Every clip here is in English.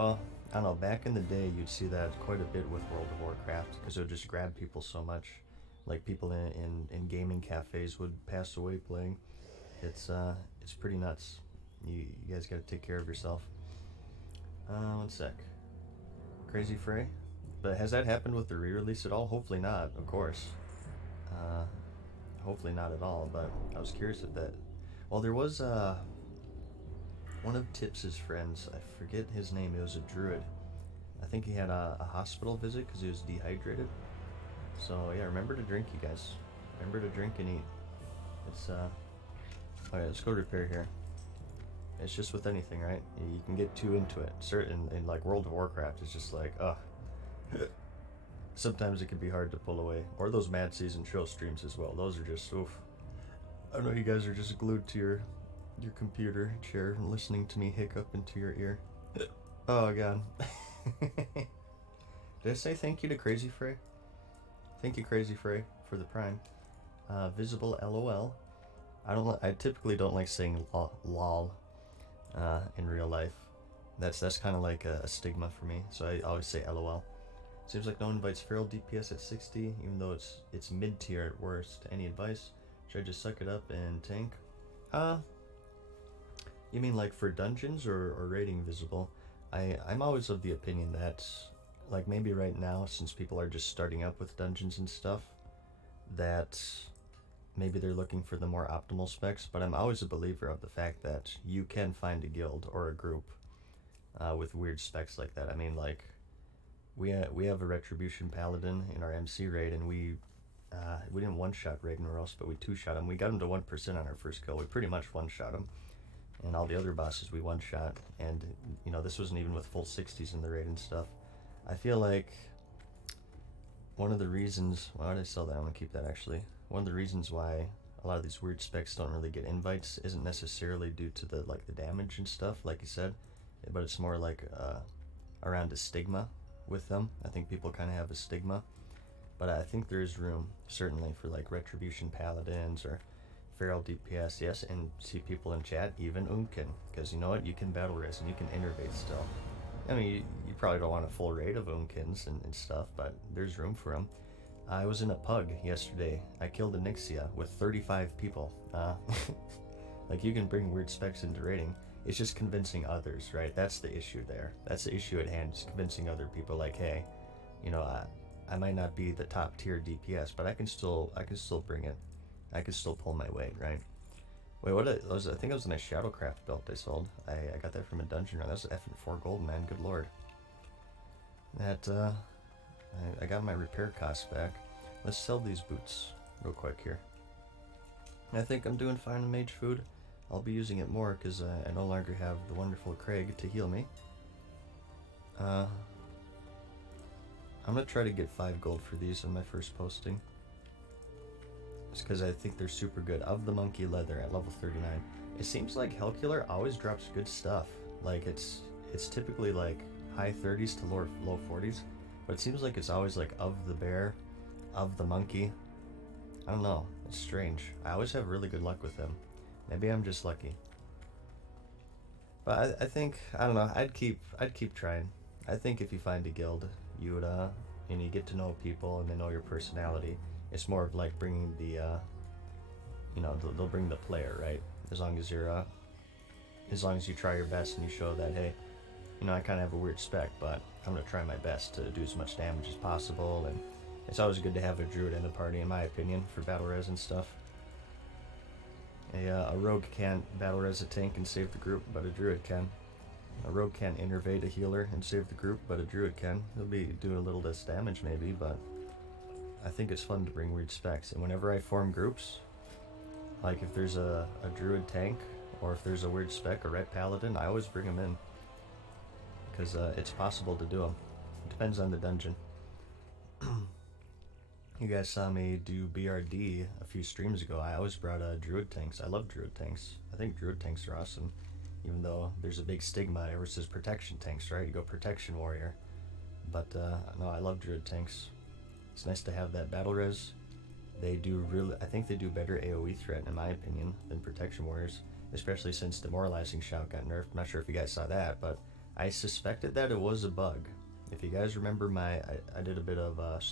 Well, I don't know. Back in the day, you'd see that quite a bit with World of Warcraft because it would just grab people so much. Like people in gaming cafes would pass away playing. It's pretty nuts. You guys got to take care of yourself. One sec. Crazy Frey. But has that happened with the re-release at all? Hopefully not, of course. Uh, Hopefully not at all. But I was curious if that. Well, there was one of Tips's friends. I forget his name. It was a druid. I think he had a hospital visit because he was dehydrated. So yeah, remember to drink, you guys. Remember to drink and eat. It's Alright, let's go repair here. It's just with anything, right? You can get too into it. Certain in like World of Warcraft, it's just like, sometimes it can be hard to pull away. Or those Mad Season show streams as well. Those are just oof. I know you guys are just glued to your computer chair and listening to me hiccup into your ear. Oh god. Did I say thank you to Crazy Frey? Thank you, Crazy Frey, for the Prime. Visible LOL. I typically don't like saying lol in real life. That's kind of like a stigma for me. So I always say LOL. Seems like no one invites feral DPS at 60, even though it's mid tier at worst. Any advice? Should I just suck it up and tank? You mean like for dungeons or raiding visible? I'm always of the opinion that, like maybe right now, since people are just starting up with dungeons and stuff, that maybe they're looking for the more optimal specs, but I'm always a believer of the fact that you can find a guild or a group with weird specs like that. I mean, like, we have a Retribution Paladin in our MC raid, and we didn't one-shot Ragnaros, but we two-shot him. We got him to 1% on our first kill. We pretty much one-shot him. And all the other bosses we one-shot, and this wasn't even with full 60s in the raid and stuff. I feel like one of the reasons why did I sell that? I'm gonna keep that actually. One of the reasons why a lot of these weird specs don't really get invites isn't necessarily due to the damage and stuff, like you said, but it's more like around a stigma with them. I think people kind of have a stigma, but I think there is room certainly for like Retribution Paladins or feral DPS, yes, and see people in chat, even Unkin, because you know what, you can battle res and you can innervate still. I mean, you probably don't want a full raid of Unkins and stuff, but there's room for them. I was in a pug yesterday. I killed a Nixia with 35 people. Like, you can bring weird specs into raiding. It's just convincing others, right? That's the issue there. That's the issue at hand, is convincing other people, like, hey, I might not be the top tier DPS, but I can still bring it. I can still pull my weight, right? Wait, I think it was a nice Shadowcraft belt I sold. I got that from a dungeon run. That was F and 4 gold, man. Good lord. That, I got my repair costs back. Let's sell these boots real quick here. I think I'm doing fine on mage food. I'll be using it more because I no longer have the wonderful Craig to heal me. I'm gonna try to get 5 gold for these on my first posting. It's because I think they're super good. Of the monkey leather at level 39. It seems like Hellkiller always drops good stuff. Like it's typically like high 30s to low 40s. But it seems like it's always like of the bear, of the monkey. I don't know. It's strange. I always have really good luck with them. Maybe I'm just lucky. But I think, I don't know, I'd keep trying. I think if you find a guild, you would and you get to know people and they know your personality. It's more of like bringing the they'll bring the player, right? As long as you try your best and you show that, hey, I kind of have a weird spec, but I'm gonna try my best to do as much damage as possible. And it's always good to have a druid in the party, in my opinion, for battle res and stuff. A rogue can't battle res a tank and save the group, but a druid can. A rogue can't innervate a healer and save the group, but a druid can. He'll be doing a little less damage maybe, but I think it's fun to bring weird specs. And whenever I form groups, like if there's a druid tank, or if there's a weird spec, a red paladin, I always bring them in. Because it's possible to do them. It depends on the dungeon. You guys saw me do BRD a few streams ago. I always brought druid tanks. I love druid tanks. I think druid tanks are awesome. Even though there's a big stigma versus protection tanks, right? You go protection warrior. But no, I love druid tanks. It's nice to have that battle res. I think they do better AoE threat in my opinion than protection warriors. Especially since demoralizing shout got nerfed. I'm not sure if you guys saw that, but I suspected that it was a bug. If you guys remember I did a bit of, what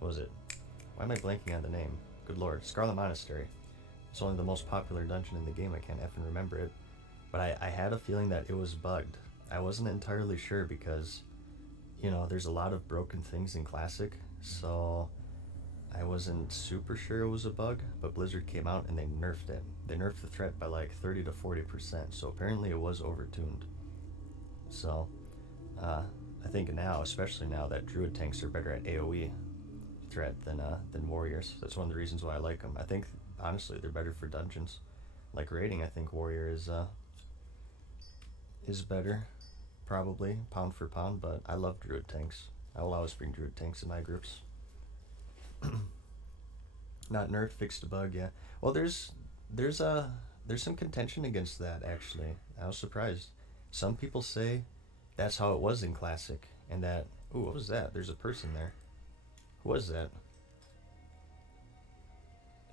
was it? Why am I blanking on the name? Good lord. Scarlet Monastery. It's only the most popular dungeon in the game. I can't effing remember it. But I had a feeling that it was bugged. I wasn't entirely sure because, you know, there's a lot of broken things in Classic. So I wasn't super sure it was a bug. But Blizzard came out and they nerfed it. They nerfed the threat by like 30 to 40%. So apparently it was overtuned. So I think now, especially now, that Druid tanks are better at AoE threat than warriors. That's one of the reasons why I like them. I think honestly they're better for dungeons. Like raiding, I think warrior is better, probably pound for pound. But I love Druid tanks. I will always bring Druid tanks in my groups. Not nerfed, fixed a bug. Yeah. Well, there's some contention against that actually. I was surprised. Some people say that's how it was in Classic, and that, ooh, what was that? There's a person there. Who was that?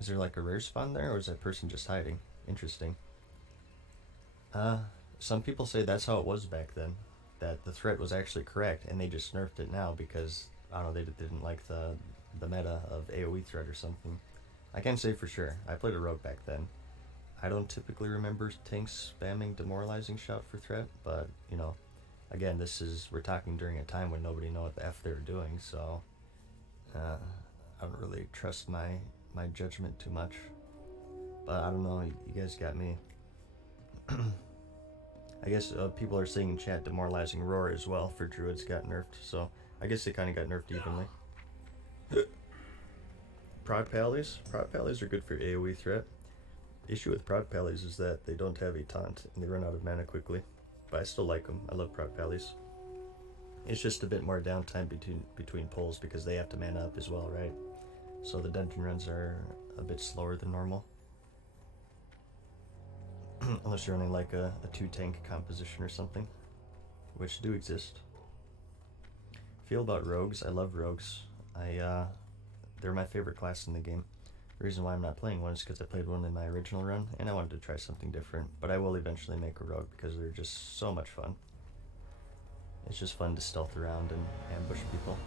Is there like a rare spawn there, or is that person just hiding? Interesting. Some people say that's how it was back then, that the threat was actually correct, and they just nerfed it now because, I don't know, they didn't like the meta of AoE threat or something. I can't say for sure. I played a rogue back then. I don't typically remember tanks spamming demoralizing shout for threat, but, you know, again, we're talking during a time when nobody knew what the F they were doing, so I don't really trust my judgment too much. But I don't know, you guys got me. I guess people are saying in chat demoralizing roar as well for druids got nerfed, so I guess they kind of got nerfed evenly. Prod Pallies are good for AoE threat. The issue with Prod Pallies is that they don't have a taunt and they run out of mana quickly. But I still like them. I love Prod Pallies. It's just a bit more downtime between pulls because they have to mana up as well, right? So the dungeon runs are a bit slower than normal. Unless you're running like a 2-tank composition or something, which do exist. Feel about rogues. I love rogues. They're my favorite class in the game. The reason why I'm not playing one is because I played one in my original run, and I wanted to try something different. But I will eventually make a rogue because they're just so much fun. It's just fun to stealth around and ambush people.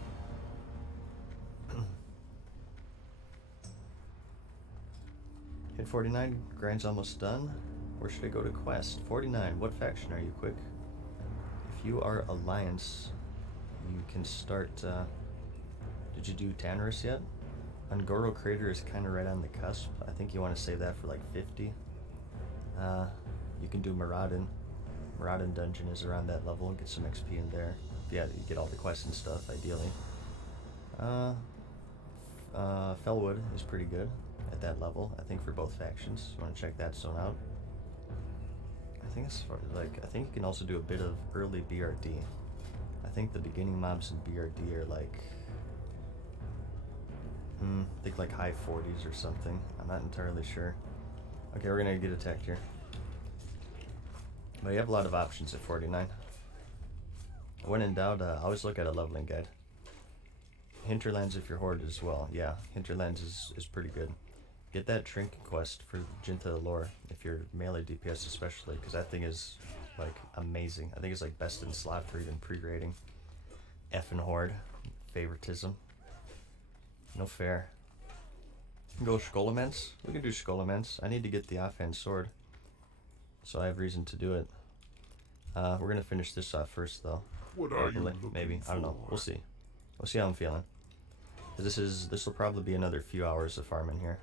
Hit 49, grind's almost done. Where should I go to quest? 49, what faction are you, quick? If you are Alliance, you can start, did you do Tannerus yet? Ungoro Crater is kind of right on the cusp. I think you want to save that for like 50. You can do Muradin. Muradin dungeon is around that level. Get some XP in there. Yeah, you get all the quests and stuff, ideally. Fellwood is pretty good at that level, I think, for both factions. You want to check that zone out. I think as far as, I think you can also do a bit of early BRD. I think the beginning mobs in BRD are like, I think like high 40s or something. I'm not entirely sure. Okay, we're gonna get attacked here. But you have a lot of options at 49. When in doubt, always look at a leveling guide. Hinterlands if you're Horde as well. Yeah, Hinterlands is pretty good. Get that Trinket quest for Jinta Lore if you're melee DPS especially, because that thing is like amazing. I think it's like best in slot for even pre-grading. Effin' Horde. Favoritism. No fair. Go Skolements? We can do Skolements. I need to get the offhand sword, so I have reason to do it. We're gonna finish this off first though. What are you maybe. I don't know. We'll see. We'll see how I'm feeling. This will probably be another few hours of farming here.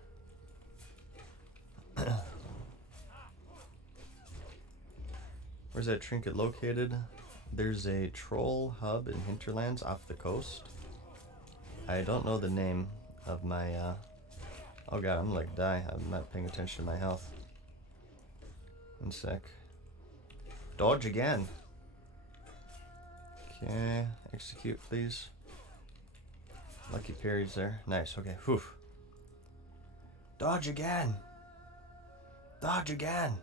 Where's that trinket located? There's a troll hub in Hinterlands off the coast. I don't know the name of my, oh god, I'm gonna like die. I'm not paying attention to my health. One sec. Dodge again. Okay, execute please. Lucky parries there. Nice, okay, whew. Dodge again! Dodge again!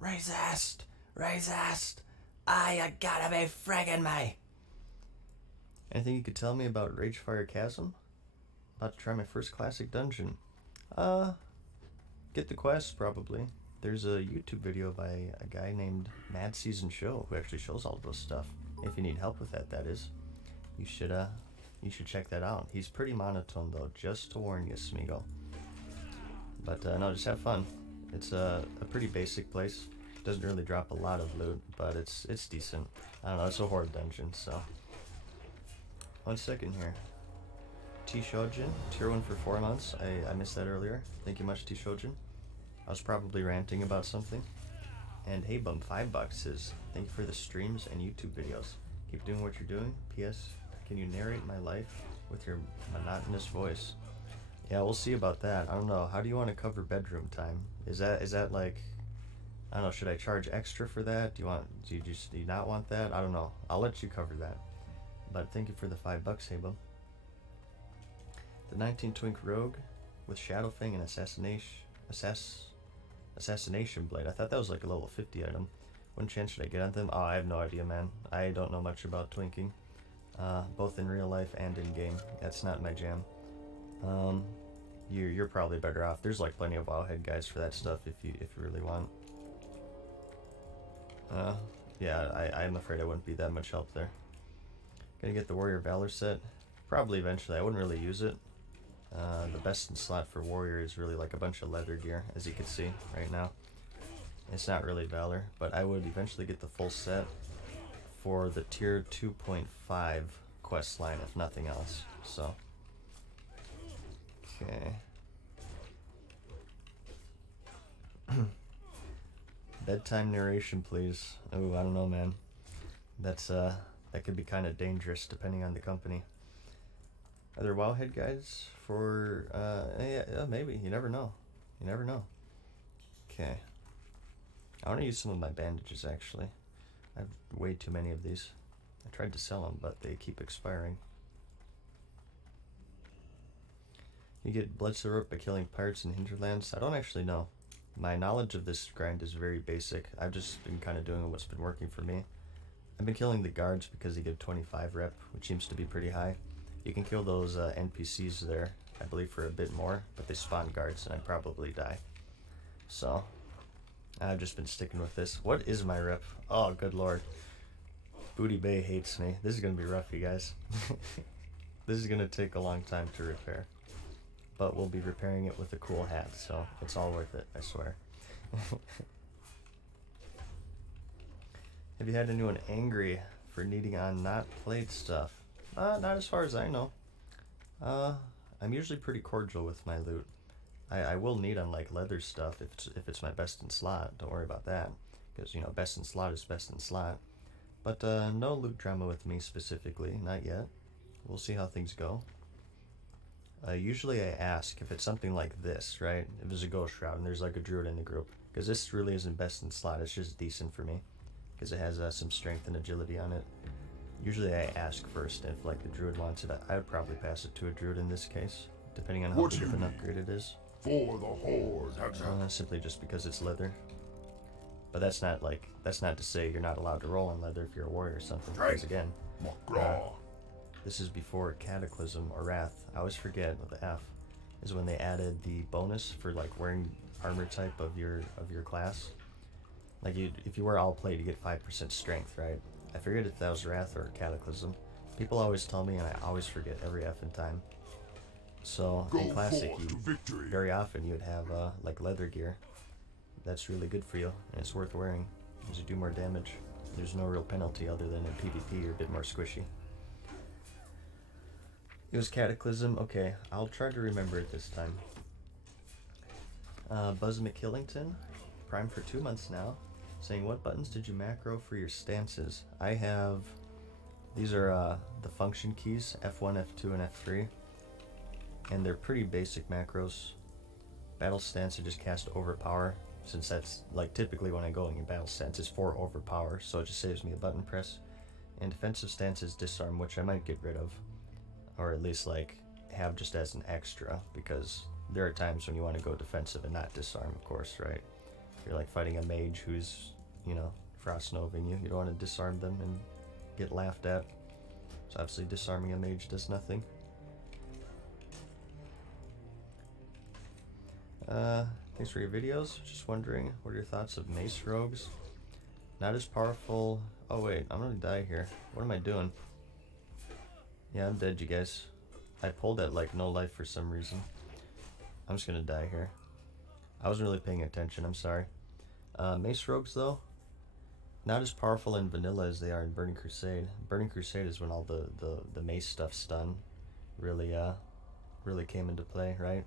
Resist! Resist! You gotta be friggin' me! Anything you could tell me about Ragefire Chasm? About to try my first classic dungeon. Get the quest, probably. there's a YouTube video by a guy named Mad Season Show who actually shows all of those stuff. If you need help with that, that is. You should check that out. He's pretty monotone though, just to warn you, Smeagol. But no, just have fun. It's a pretty basic place. Doesn't really drop a lot of loot, but it's decent. I don't know, it's a horde dungeon, so. 1 second here. T Shojin, tier 1 for 4 months. I missed that earlier. Thank you much, T Shojin. I was probably ranting about something. And hey bum, $5 says, thank you for the streams and YouTube videos. Keep doing what you're doing. P.S. Can you narrate my life with your monotonous voice? Yeah, we'll see about that. I don't know. How do you want to cover bedroom time? Is that like, I don't know, should I charge extra for that? Do you not want that? I don't know. I'll let you cover that. But thank you for the $5, hey bum. The 19 Twink Rogue with Shadowfang and Assassination Blade. I thought that was like a level 50 item. What chance should I get on them? Oh, I have no idea, man. I don't know much about twinking. Both in real life and in game. That's not my jam. You're probably better off. There's like plenty of Wowhead guys for that stuff if you really want. Yeah, I'm afraid I wouldn't be that much help there. Gonna get the Warrior Valor set. Probably eventually. I wouldn't really use it. The best in slot for Warrior is really like a bunch of leather gear, as you can see right now. It's not really Valor, but I would eventually get the full set for the tier 2.5 quest line, if nothing else. So, okay. Bedtime narration, please. Oh, I don't know, man. That could be kind of dangerous depending on the company. Are there Wowhead guides for, yeah, maybe. You never know. You never know. Okay. I want to use some of my bandages, actually. I have way too many of these. I tried to sell them, but they keep expiring. You get blood syrup by killing pirates in hinterlands? I don't actually know. My knowledge of this grind is very basic. I've just been kind of doing what's been working for me. I've been killing the guards because they get 25 rep, which seems to be pretty high. You can kill those NPCs there, I believe, for a bit more, but they spawn guards and I'd probably die. So, I've just been sticking with this. What is my rep? Oh, good lord. Booty Bay hates me. This is going to be rough, you guys. This is going to take a long time to repair. But we'll be repairing it with a cool hat, so it's all worth it, I swear. Have you had anyone angry for needing on not played stuff? Not as far as I know. I'm usually pretty cordial with my loot. I will need on like leather stuff if it's my best in slot. Don't worry about that, because you know best in slot is best in slot. But no loot drama with me specifically, not yet. We'll see how things go. Usually I ask if it's something like this, right? If there's a ghost shroud and there's like a druid in the group, because this really isn't best in slot. It's just decent for me, because it has some strength and agility on it. Usually I ask first if like the druid wants it. I would probably pass it to a druid in this case, depending on how big of an upgrade it is. For the horde. Simply just because it's leather. But that's not to say you're not allowed to roll on leather if you're a warrior or something. Because again, this is before Cataclysm or Wrath. I always forget what the F is when they added the bonus for like wearing armor type of your class. Like if you wear all plate, you get 5% strength, right? I forget if that was Wrath or Cataclysm. People always tell me, and I always forget every effing time. So in Classic, very often you would have like leather gear. That's really good for you, and it's worth wearing because you do more damage. There's no real penalty other than in PvP, you're a bit more squishy. It was Cataclysm. Okay, I'll try to remember it this time. Buzz McKillington, Prime for 2 months now, saying, what buttons did you macro for your stances? I have, these are the function keys, F1, F2, and F3. And they're pretty basic macros. Battle stance, I just cast overpower, since that's like typically when I go in your battle stance, it's for overpower, so it just saves me a button press. And defensive stance is disarm, which I might get rid of, or at least like have just as an extra, because there are times when you want to go defensive and not disarm, of course, right? You're like fighting a mage who's, you know, frost noving you. You don't want to disarm them and get laughed at. So obviously disarming a mage does nothing. Thanks for your videos. Just wondering, what are your thoughts of mace rogues? Not as powerful. Oh wait, I'm gonna die here. What am I doing? Yeah, I'm dead, you guys. I pulled at like no life for some reason. I'm just gonna die here. I wasn't really paying attention, I'm sorry. Mace rogues though, not as powerful in vanilla as they are in Burning Crusade. Burning Crusade is when all the mace stuff's done. Really came into play, right?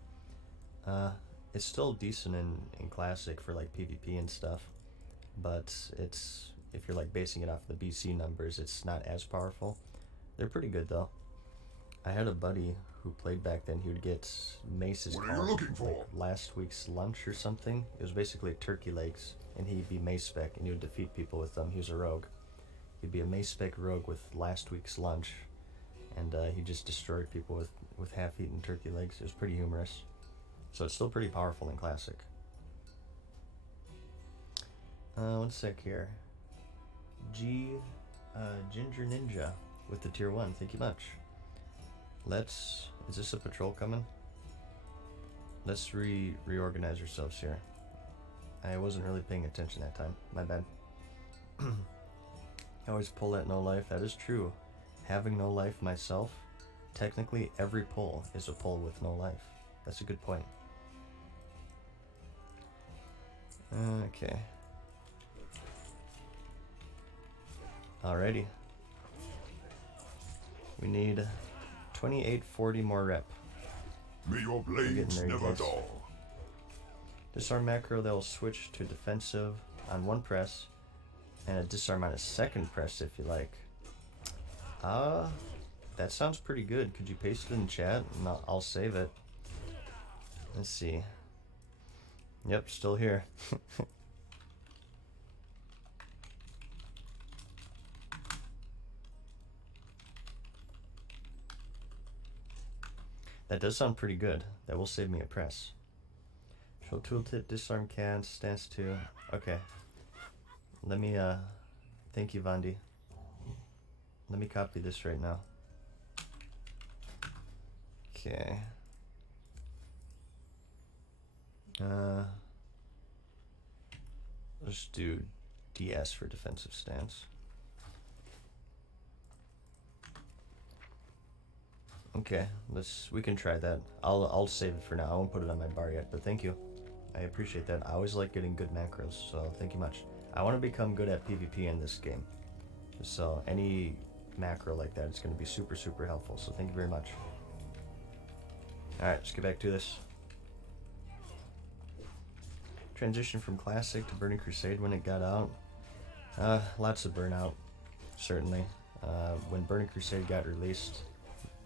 It's still decent in classic for like PvP and stuff, but it's, if you're like basing it off the BC numbers, it's not as powerful. They're pretty good though. I had a buddy who played back then. He would get maces What are you looking for? like last week's lunch or something. It was basically turkey legs, and he'd be mace spec, and he would defeat people with them. He was a rogue. He'd be a mace spec rogue with last week's lunch, and he just destroyed people with half-eaten turkey legs. It was pretty humorous. So it's still pretty powerful in classic. One sec here. Ginger Ninja with the tier 1. Thank you much. Let's, is this a patrol coming? Let's reorganize ourselves here. I wasn't really paying attention that time. My bad. I always pull at no life. That is true. Having no life myself, technically every pull is a pull with no life. That's a good point. Okay. Alrighty. We need 2840 more rep. May your blades there, never guys. dull. Disarm macro that will switch to defensive on one press, and a disarm on a second press if you like. That sounds pretty good. Could you paste it in chat? And I'll save it. Let's see. Yep, still here. That does sound pretty good. That will save me a press. Show tooltip, disarm can, stance 2. Okay. Let me, thank you, Vandi. Let me copy this right now. Okay. Let's do DS for defensive stance. Okay, we can try that. I'll save it for now. I won't put it on my bar yet, but thank you. I appreciate that. I always like getting good macros, so thank you much. I want to become good at PvP in this game. So any macro like that is going to be super, super helpful. So thank you very much. Alright, let's get back to this. Transition from Classic to Burning Crusade when it got out. Lots of burnout, certainly. When Burning Crusade got released,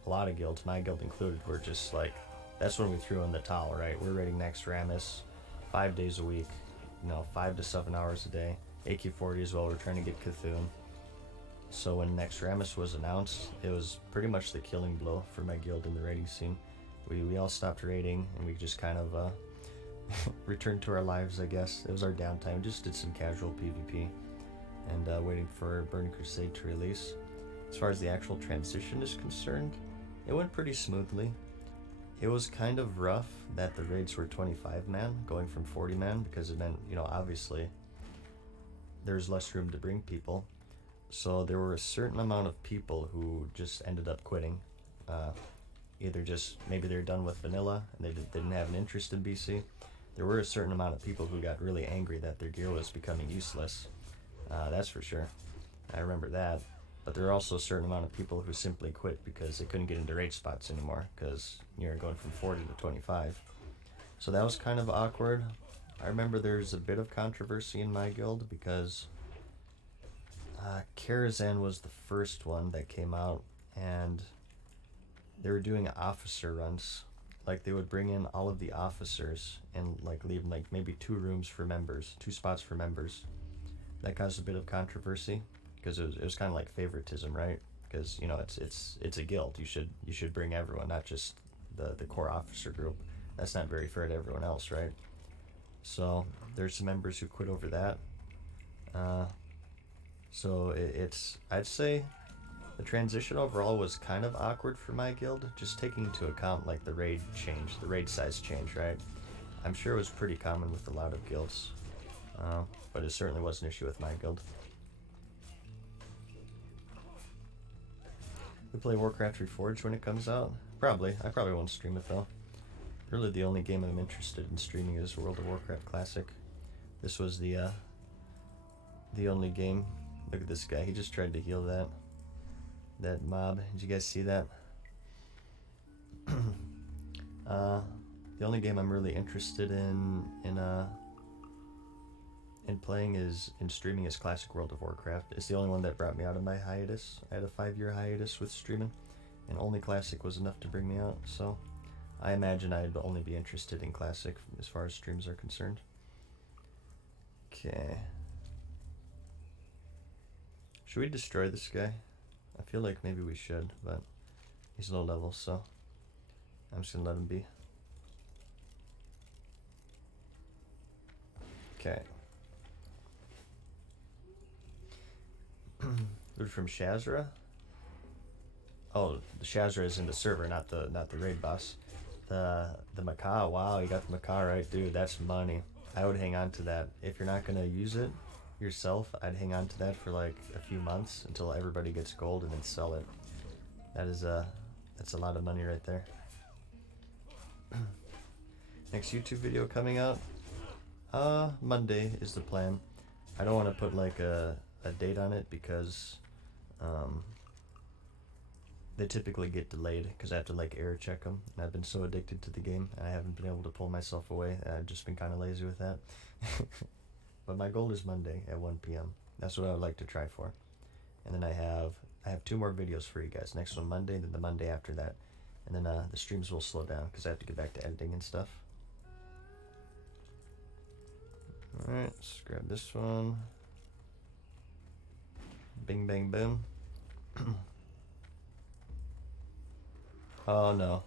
a lot of guilds, my guild included, were just like, that's when we threw in the towel, right? We're raiding next Ramus 5 days a week, 5 to 7 hours a day. AK-40 as well, we're trying to get Cthulhu. So when next Ramus was announced, it was pretty much the killing blow for my guild in the raiding scene. We all stopped raiding, and we just kind of returned to our lives, I guess. It was our downtime, just did some casual PvP, and waiting for Burning Crusade to release. As far as the actual transition is concerned, it went pretty smoothly. It was kind of rough that the raids were 25-man, going from 40-man, because it meant, obviously, there's less room to bring people. So there were a certain amount of people who just ended up quitting. Either just, maybe they're done with vanilla, and they didn't have an interest in BC. There were a certain amount of people who got really angry that their gear was becoming useless. That's for sure. I remember that. But there are also a certain amount of people who simply quit because they couldn't get into raid spots anymore, because you're going from 40 to 25. So that was kind of awkward. I remember there's a bit of controversy in my guild because Karazhan was the first one that came out, and they were doing officer runs. Like, they would bring in all of the officers and like leave like maybe 2 rooms for members, 2 spots for members. That caused a bit of controversy, because it was kind of like favoritism, right? Because it's a guild. You should bring everyone, not just the core officer group. That's not very fair to everyone else, right? So there's some members who quit over that. So I'd say the transition overall was kind of awkward for my guild, just taking into account like the raid change, the raid size change, right? I'm sure it was pretty common with a lot of guilds, but it certainly was an issue with my guild. We play Warcraft Reforged when it comes out? Probably. I probably won't stream it though. Really the only game I'm interested in streaming is World of Warcraft Classic. This was the only game. Look at this guy, he just tried to heal that mob. Did you guys see that? The only game I'm really interested in playing in streaming is Classic World of Warcraft. It's the only one that brought me out of my hiatus. I had a 5-year hiatus with streaming, and only Classic was enough to bring me out, so I imagine I'd only be interested in Classic as far as streams are concerned. Okay. Should we destroy this guy? I feel like maybe we should, but he's low level, so I'm just gonna let him be. Okay. They're from Shazra. Oh, the Shazra is in the server, not the raid boss. The Macaw. Wow, you got the Macaw right, dude. That's money. I would hang on to that. If you're not gonna use it yourself, I'd hang on to that for like a few months until everybody gets gold and then sell it. That's a lot of money right there. Next YouTube video coming out? Monday is the plan. I don't want to put like a date on it because they typically get delayed because I have to like error check them, and I've been so addicted to the game and I haven't been able to pull myself away. I've just been kind of lazy with that. But my goal is Monday at 1 p.m. That's what I would like to try for. And then I have 2 more videos for you guys. Next one Monday, then the Monday after that. And then the streams will slow down because I have to get back to editing and stuff. Alright, let's grab this one. Bing, bang, boom. Oh no.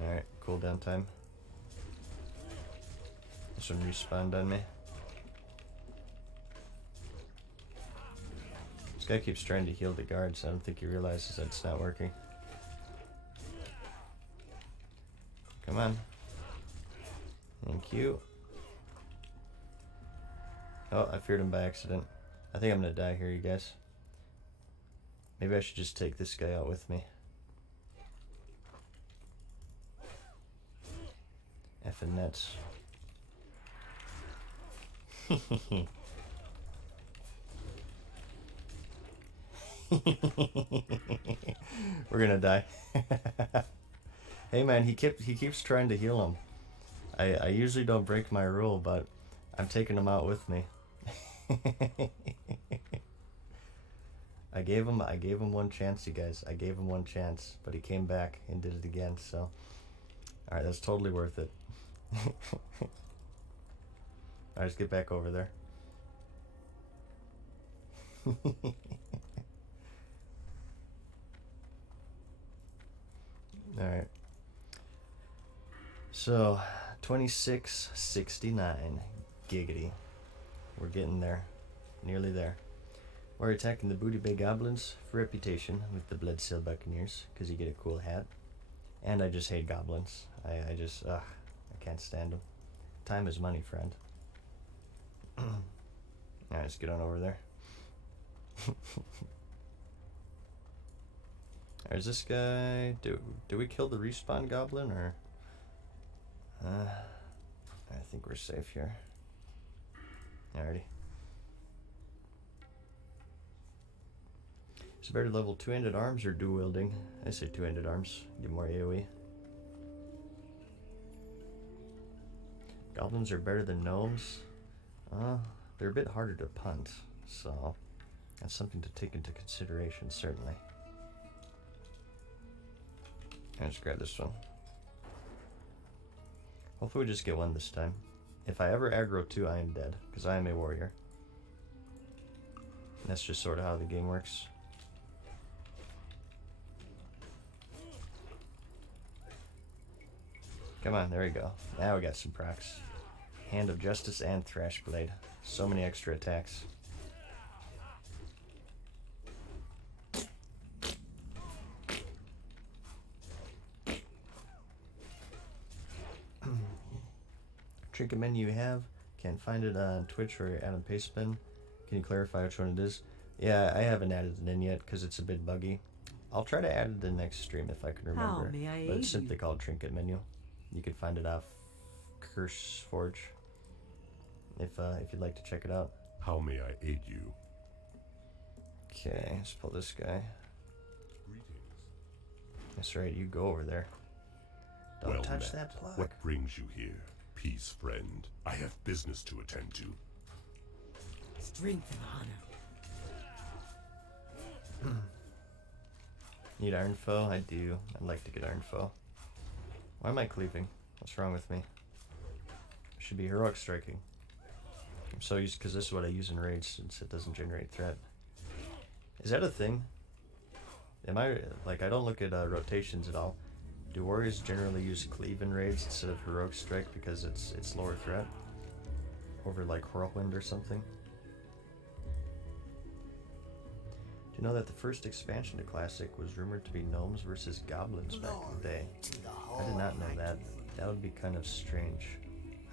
Alright, cooldown time. This one respawned on me. This guy keeps trying to heal the guards. I don't think he realizes that it's not working. Come on. Thank you. Oh, I feared him by accident. I think I'm gonna die here, you guys. Maybe I should just take this guy out with me. Effing nets. We're gonna die. Hey man, he keeps trying to heal him. I usually don't break my rule, but I'm taking him out with me. I gave him one chance, you guys. I gave him one chance, but he came back and did it again, so alright, that's totally worth it. Alright, let's get back over there. Alright. So 2669. Giggity. We're getting there. Nearly there. We're attacking the Booty Bay Goblins for reputation with the Bloodsail Buccaneers, because you get a cool hat. And I just hate goblins. I just, I can't stand them. Time is money, friend. Alright, let's get on over there. Is this guy... Do we kill the respawn goblin, or... I think we're safe here. Alrighty. Is it better to level 2-handed arms or dual wielding? I say 2-handed arms. Get more AoE. Goblins are better than gnomes. They're a bit harder to punt, so that's something to take into consideration, certainly. Let's grab this one. Hopefully we just get one this time. If I ever aggro 2, I am dead, because I am a warrior. And that's just sort of how the game works. Come on, there we go. Now we got some procs. Hand of Justice and Thrash Blade. So many extra attacks. trinket menu you have. Can't find it on Twitch or Adam Pastebin. Can you clarify which one it is? Yeah, I haven't added it in yet because it's a bit buggy. I'll try to add it in next stream if I can remember. How may I but aid it's simply you? called trinket menu. You can find it off Curse Forge if you'd like to check it out. How may I aid you? Okay, let's pull this guy. Greetings. That's right, you go over there. Don't Well touch met. that plug. What brings you here? Peace, friend. I have business to attend to. Strength and honor. Need iron foe? I do. I'd like to get iron foe. Why am I cleaving? What's wrong with me? I should be heroic striking. I'm so used because this is what I use in raids since it doesn't generate threat. Is that a thing? Am I like I don't look at rotations at all. Do warriors generally use cleave in raids instead of heroic strike because it's lower threat over like whirlwind or something? Do you know that the first expansion to Classic was rumored to be gnomes versus goblins back in the day? I did not know that. That would be kind of strange.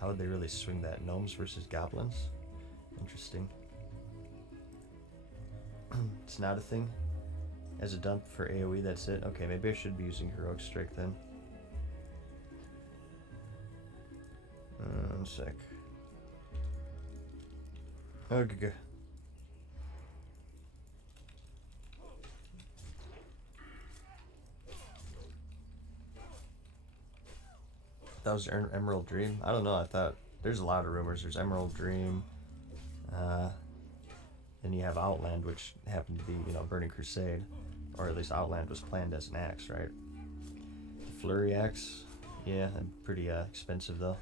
How would they really swing that? Gnomes versus goblins? Interesting. It's not a thing? As a dump for AoE, that's it? Okay, maybe I should be using Heroic Strike then. One sec. Okay. That was Emerald Dream. I don't know. I thought there's a lot of rumors. There's Emerald Dream. Then you have Outland, which happened to be, Burning Crusade, or at least Outland was planned as an axe, right? The Flurry axe, yeah, pretty expensive though.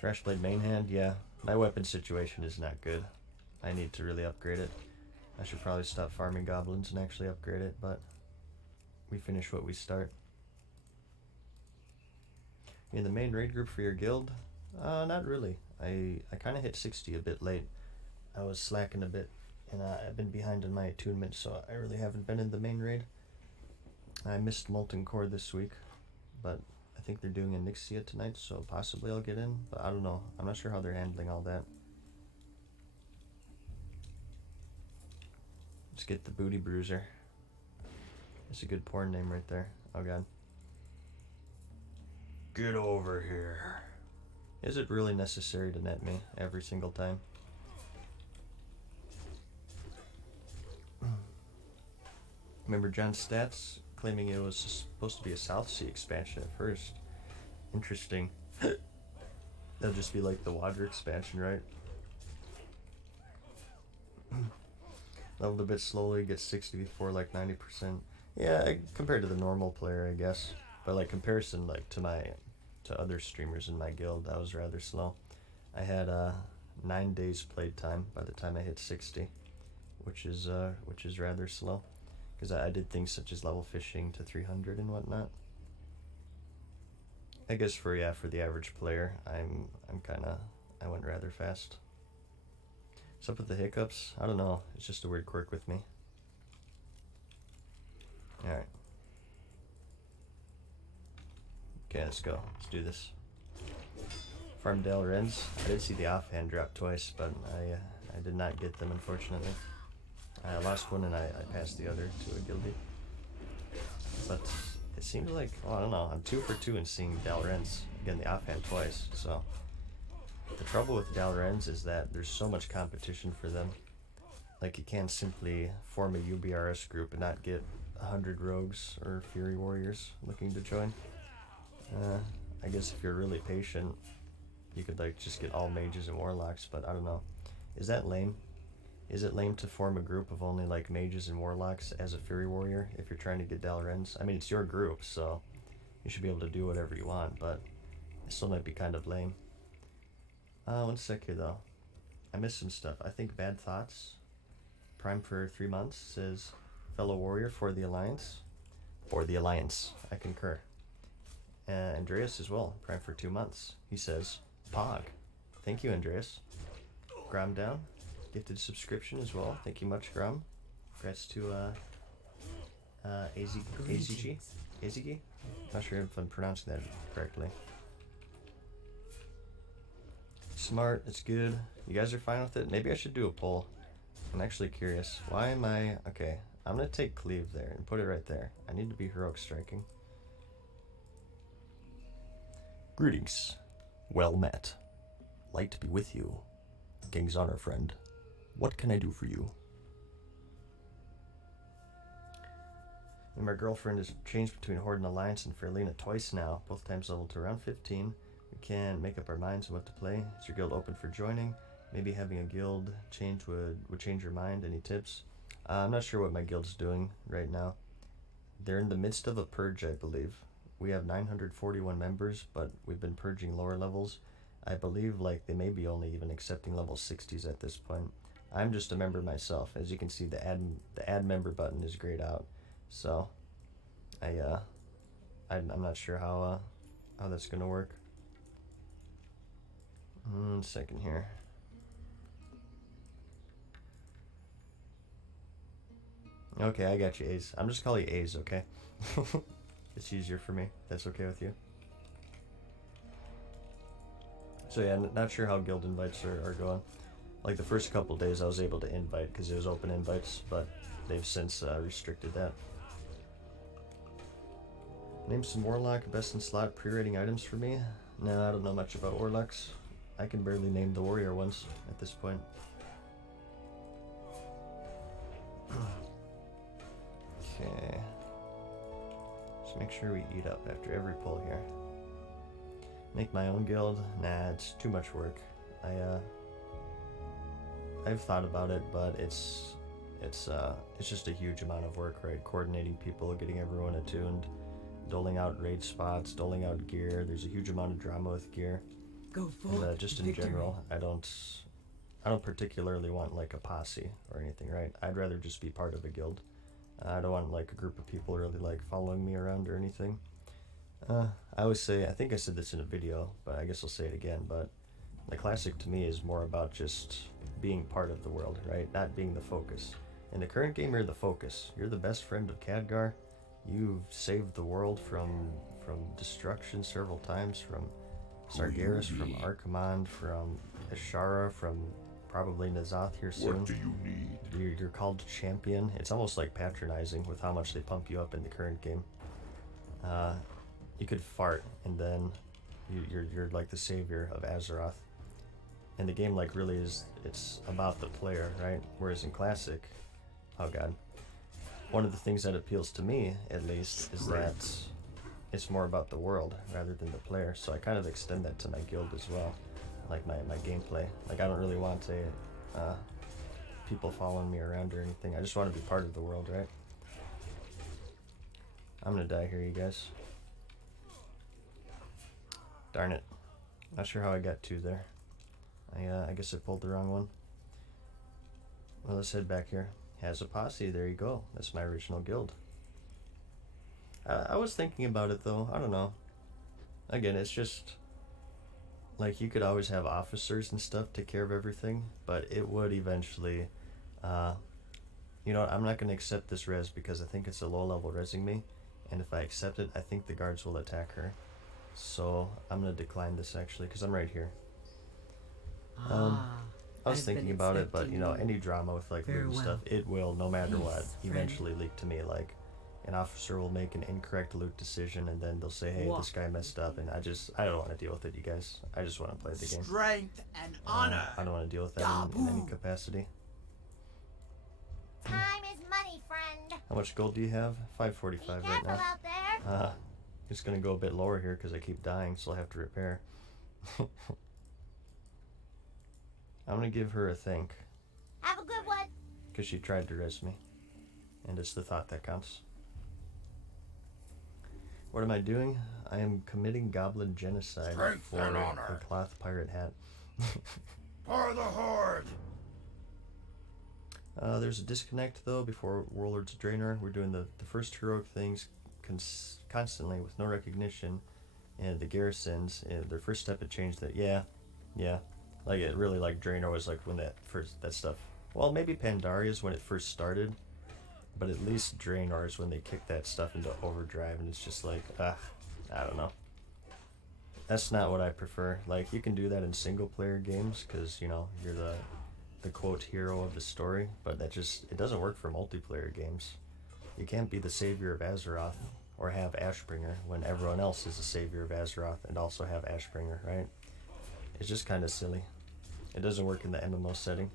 Thrashblade main hand, yeah. My weapon situation is not good. I need to really upgrade it. I should probably stop farming goblins and actually upgrade it, but we finish what we start. You in the main raid group for your guild? Not really. I kind of hit 60 a bit late. I was slacking a bit, and I've been behind in my attunement, so I really haven't been in the main raid. I missed Molten Core this week, but I think they're doing a Nixia tonight, so possibly I'll get in, but I don't know. I'm not sure how they're handling all that. Let's get the Booty Bruiser. That's a good porn name right there. Oh god. Get over here. Is it really necessary to net me every single time? Remember John's stats claiming it was supposed to be a South Sea expansion at first. Interesting. That'll just be like the water expansion, right? Leveled a bit slowly, gets 60 before like 90%. Yeah, compared to the normal player, I guess. But like comparison, like to other streamers in my guild, that was rather slow. I had 9 days played time by the time I hit 60, which is rather slow. Because I did things such as level fishing to 300 and whatnot. I guess for the average player, I went rather fast. What's up with the hiccups? I don't know. It's just a weird quirk with me. Alright. Okay, let's go. Let's do this. Farm Del Renz. I did see the offhand drop twice, but I did not get them, unfortunately. I lost one and I passed the other to a guildie. But it seems like, I don't know, I'm 2 for 2 in seeing Dalrenz. Again, the offhand twice, so. The trouble with Dalrenz is that there's so much competition for them. Like, you can't simply form a UBRS group and not get 100 rogues or Fury Warriors looking to join. I guess if you're really patient, you could like just get all mages and warlocks, but I don't know. Is that lame? Is it lame to form a group of only like mages and warlocks as a Fury Warrior if you're trying to get Dalrenz? I mean, it's your group, so you should be able to do whatever you want, but it still might be kind of lame. 1 sec here though. I missed some stuff. I think Bad Thoughts, Prime for 3 months, says fellow warrior for the Alliance. For the Alliance, I concur. Andreas as well, Prime for 2 months. He says, Pog. Thank you, Andreas. Grom down, gifted subscription as well. Thank you much, Grom. Congrats to AZG? AZG? Not sure if I'm pronouncing that correctly. Smart, it's good. You guys are fine with it? Maybe I should do a poll. I'm actually curious. Why am I... Okay, I'm gonna take Cleave there and put it right there. I need to be heroic striking. Greetings. Well met. Light be with you. King's honor, friend. What can I do for you? And my girlfriend has changed between Horde and Alliance and Fairlena twice now, both times level to around 15. We can make up our minds on what to play. Is your guild open for joining? Maybe having a guild change would change your mind. Any tips? I'm not sure what my guild's doing right now. They're in the midst of a purge, I believe. We have 941 members, but we've been purging lower levels. I believe like they may be only even accepting level 60s at this point. I'm just a member myself. As you can see, the add member button is grayed out. So I'm not sure how that's gonna work. One second here. Okay, I got you, A's. I'm just calling you A's, okay? It's easier for me. That's okay with you. So yeah, not sure how guild invites are going. Like the first couple days I was able to invite because it was open invites, but they've since restricted that. Name some Warlock best in slot pre-rating items for me. No, I don't know much about Warlocks. I can barely name the warrior ones at this point. Okay. Just make sure we eat up after every pull here. Make my own guild? Nah, it's too much work. I've thought about it, but it's just a huge amount of work, right? Coordinating people, getting everyone attuned, doling out raid spots, doling out gear. There's a huge amount of drama with gear. Go forth. And, just in victory. general, I don't particularly want like a posse or anything, right? I'd rather just be part of a guild. I don't want like a group of people really like following me around or anything. I always say, I think I said this in a video, but I guess I'll say it again, but the classic to me is more about just being part of the world, right? Not being the focus. In the current game, you're the focus. You're the best friend of Khadgar. You've saved the world from destruction several times, from Sargeras, from Archimonde, from Ashara, from probably Nazoth here soon. What do you need? You're called champion. It's almost like patronizing with how much they pump you up in the current game. You could fart and then you're like the savior of Azeroth. And the game like really is, it's about the player, right? Whereas in Classic, oh god, one of the things that appeals to me at least is that it's more about the world rather than the player. So I kind of extend that to my guild as well, like my gameplay. Like I don't really want people following me around or anything. I just want to be part of the world, right? I'm gonna die here, you guys. Darn it. Not sure how I got 2 there. I guess I pulled the wrong one. Well, let's head back here. Has a posse, there you go. That's my original guild. I was thinking about it though, I don't know. Again, it's just like you could always have officers and stuff take care of everything, but it would eventually, you know what, I'm not going to accept this res because I think it's a low level resing me, and if I accept it, I think the guards will attack her. So I'm going to decline this actually because I'm right here. I was thinking about it, but you know, any drama with like loot and stuff, it will, no matter what, eventually leak to me. Like an officer will make an incorrect loot decision and then they'll say, hey, this guy messed up, and I don't want to deal with it, you guys. I just want to play the game. Strength and honor. I don't want to deal with that in any capacity. Time is money, friend. How much gold do you have? 545 Be right careful now. out there. It's gonna go a bit lower here because I keep dying, so I'll have to repair. I'm gonna give her a thank. Have a good one. Because she tried to res me. And it's the thought that counts. What am I doing? I am committing goblin genocide Strength for and honor. a cloth pirate hat. For the Horde! There's a disconnect though before Warlords of Draenor. We're doing the first heroic things constantly with no recognition. And the garrisons, their first step had changed that. Yeah. Like it really, like Draenor was like when that stuff. Well, maybe Pandaria is when it first started, but at least Draenor is when they kicked that stuff into overdrive, and it's just like, I don't know. that's not what I prefer. Like, you can do that in single player games because, you know, you're the quote hero of the story, but it doesn't work for multiplayer games. You can't be the savior of Azeroth or have Ashbringer when everyone else is the savior of Azeroth and also have Ashbringer, right? It's just kind of silly. It doesn't work in the MMO setting.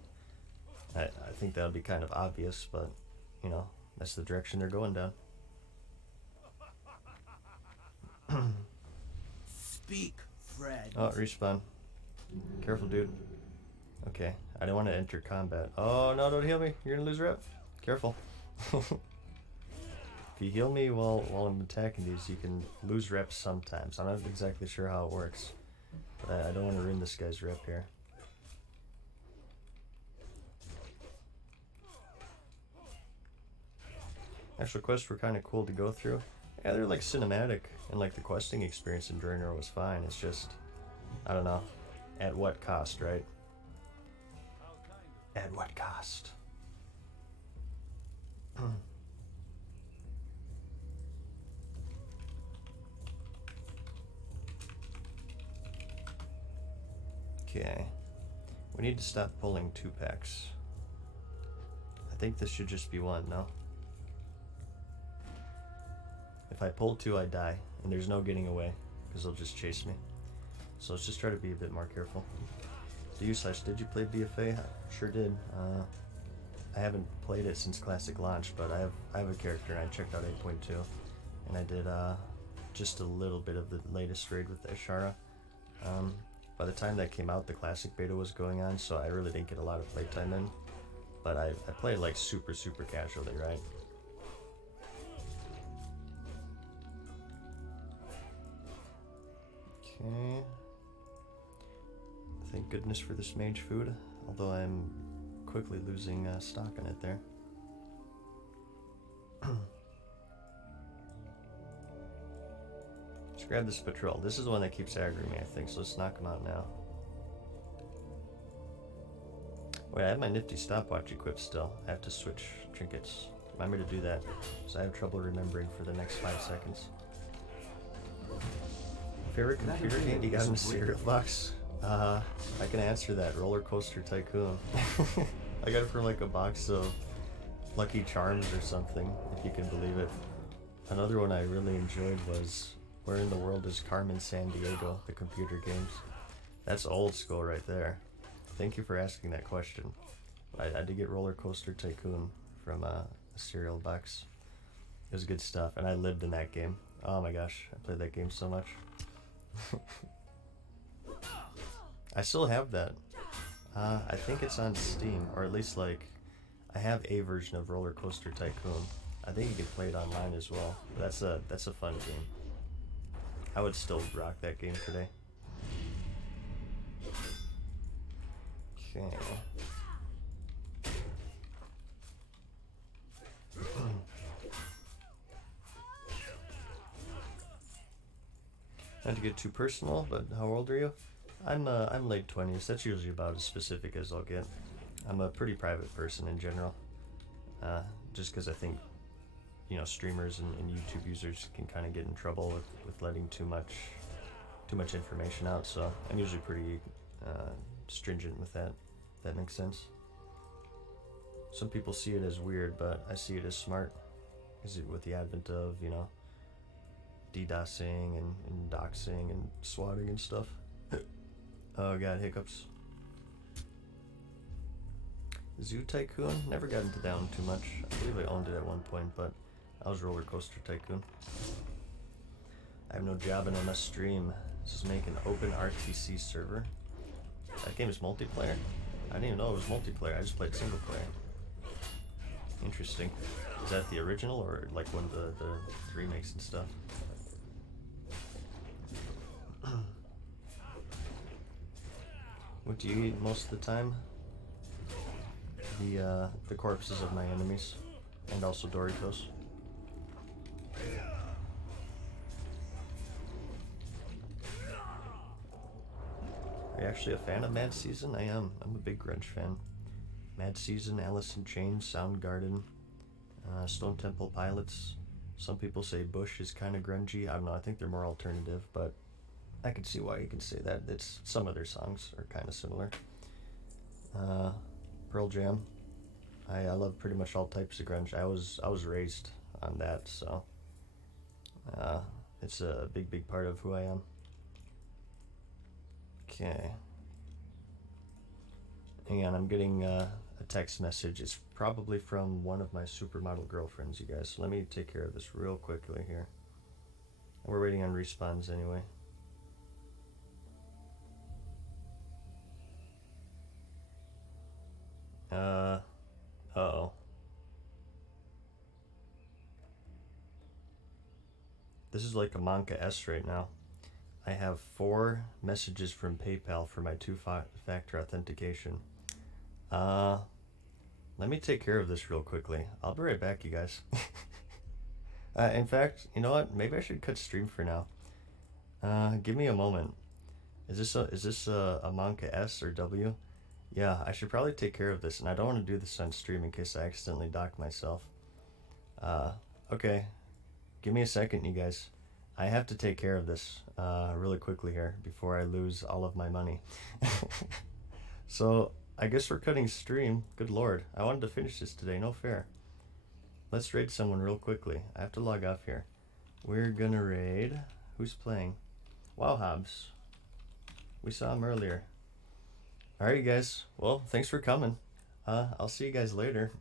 I think that would be kind of obvious, but, you know, that's the direction they're going down. Speak, Fred. Oh, respawn. Careful, dude. Okay, I didn't want to enter combat. Oh, no, don't heal me. You're gonna lose rep. Careful. If you heal me while I'm attacking these, you can lose reps sometimes. I'm not exactly sure how it works, but I don't want to ruin this guy's rep here. Actual quests were kind of cool to go through. Yeah, they're like cinematic, and like the questing experience in Draenor was fine. It's just, I don't know, at what cost, right? At what cost? Okay, we need to stop pulling 2-packs. I think this should just be one, no? If I pull 2, I die, and there's no getting away, because they'll just chase me. So let's just try to be a bit more careful. Did you play BFA? I sure did. I haven't played it since Classic launch, but I have a character, and I checked out 8.2, and I did just a little bit of the latest raid with Ashara. By the time that came out, the Classic beta was going on, so I really didn't get a lot of playtime in. But I played like super casually, right? Okay. Thank goodness for this mage food, although I'm quickly losing stock on it there. Let's grab this patrol. This is the one that keeps aggroing me, I think, so let's knock him out now. Wait, I have my nifty stopwatch equipped still. I have to switch trinkets. Remind me to do that, because I have trouble remembering for the next 5 seconds. Favorite computer game you got in the cereal box? I can answer that. Roller Coaster Tycoon. I got it from like a box of Lucky Charms or something, if you can believe it. Another one I really enjoyed was Where in the World is Carmen Sandiego, the computer games. That's old school right there. Thank you for asking that question. I did get Roller Coaster Tycoon from a cereal box. It was good stuff, and I lived in that game. Oh my gosh, I played that game so much. I still have that. I think it's on Steam, or at least like, I have a version of Roller Coaster Tycoon. I think you can play it online as well. But that's a fun game. I would still rock that game today. Okay. Not to get too personal, but how old are you? I'm late 20s. That's usually about as specific as I'll get. I'm a pretty private person in general. Just because I think, you know, streamers and YouTube users can kind of get in trouble with letting too much information out. So I'm usually pretty stringent with that. If that makes sense. Some people see it as weird, but I see it as smart. Because with the advent of, you know, DDoSing and doxing and swatting and stuff. Oh god, hiccups. Zoo Tycoon? Never got into that one too much. I believe I owned it at one point, but I was Roller Coaster Tycoon. I have no job and I must stream. This is make an open RTC server. That game is multiplayer? I didn't even know it was multiplayer. I just played single player. Interesting. Is that the original or like one of the remakes and stuff? What do you eat most of the time? The corpses of my enemies, and also Doritos. Are you actually a fan of Mad Season? I am. I'm a big grunge fan. Mad Season, Alice in Chains, Soundgarden, Stone Temple Pilots. Some people say Bush is kind of grungy. I don't know. I think they're more alternative, but I can see why you can say that. It's some of their songs are kind of similar. Pearl Jam. I love pretty much all types of grunge. I was raised on that, so it's a big part of who I am. Okay. Hang on, I'm getting a text message. It's probably from one of my supermodel girlfriends, you guys. So let me take care of this real quickly here. We're waiting on respawns anyway. Uh-oh. This is like a Monka S right now. I have 4 messages from PayPal for my 2-factor authentication. Let me take care of this real quickly. I'll be right back, you guys. In fact, you know what? Maybe I should cut stream for now. Give me a moment. Is this a Monka S or W? Yeah, I should probably take care of this, and I don't want to do this on stream in case I accidentally dock myself. Okay. Give me a second, you guys. I have to take care of this really quickly here before I lose all of my money. So, I guess we're cutting stream. Good lord. I wanted to finish this today. No fair. Let's raid someone real quickly. I have to log off here. We're gonna raid... Who's playing? Wow, Hobbs. We saw him earlier. Alright, you guys. Well, thanks for coming. I'll see you guys later.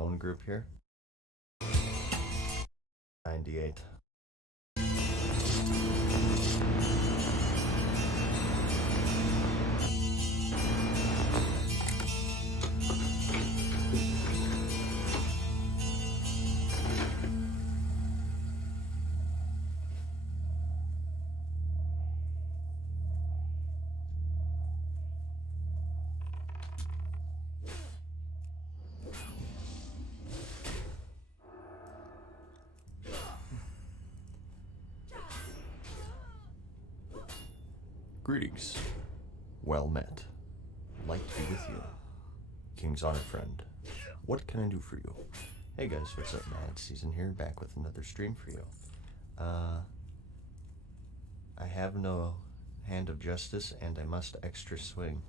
Own group here. 98. Greetings. Well met. Light be with you. King's Honor friend. What can I do for you? Hey guys, what's up? Mad Season here, back with another stream for you. I have no Hand of Justice, and I must extra swing.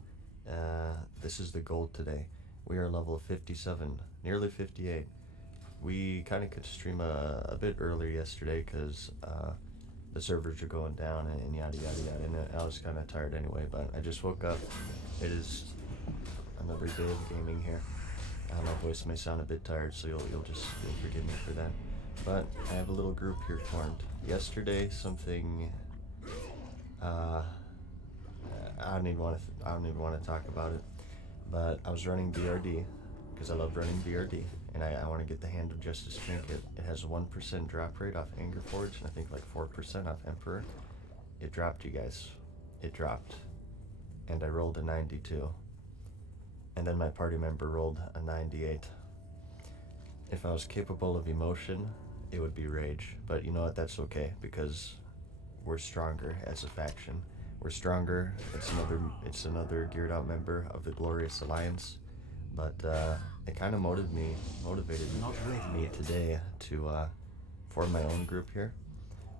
This is the goal today. We are level 57, nearly 58. We kind of could stream a bit earlier yesterday because the servers are going down and yada yada yada, and I was kind of tired anyway, but I just woke up. It is another day of gaming here. My voice may sound a bit tired, so you'll forgive me for that. But I have a little group here formed. Yesterday, something I don't even want to talk about it. But I was running BRD because I love running BRD, and I want to get the Hand of Justice trinket. It has a 1% drop rate off Anger Forge, and I think like 4% off Emperor. It dropped, you guys. It dropped, and I rolled a 92. And then my party member rolled a 98. If I was capable of emotion, it would be rage. But you know what? That's okay, because we're stronger as a faction. We're stronger. It's another geared out member of the Glorious Alliance. But it kind of motivated me today to form my own group here.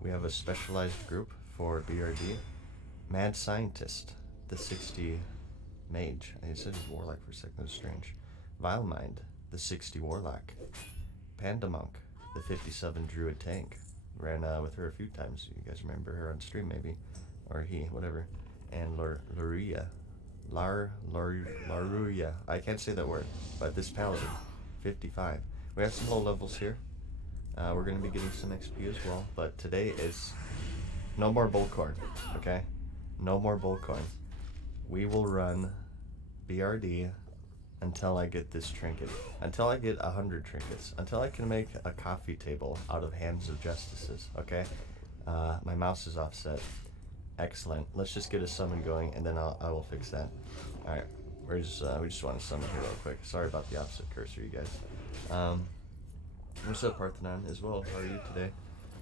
We have a specialized group for BRD. Mad Scientist, the 60 Mage. I said he's Warlock for a second, that's strange. Vile Mind, the 60 Warlock. Panda Monk, the 57 Druid Tank. Ran with her a few times. You guys remember her on stream maybe? Or he, whatever. And Laruya. Laruya. I can't say that word. But this Paladin, 55. We have some low levels here. We're going to be getting some XP as well. But today is no more Bullcorn, okay? No more Bullcorn. We will run BRD until I get this trinket. Until I get 100 trinkets. Until I can make a coffee table out of Hands of Justices, okay? My mouse is offset. Excellent. Let's just get a summon going, and then I will fix that. Alright, we just want to summon here real quick. Sorry about the opposite cursor, you guys. What's up, Parthenon, as well? How are you today?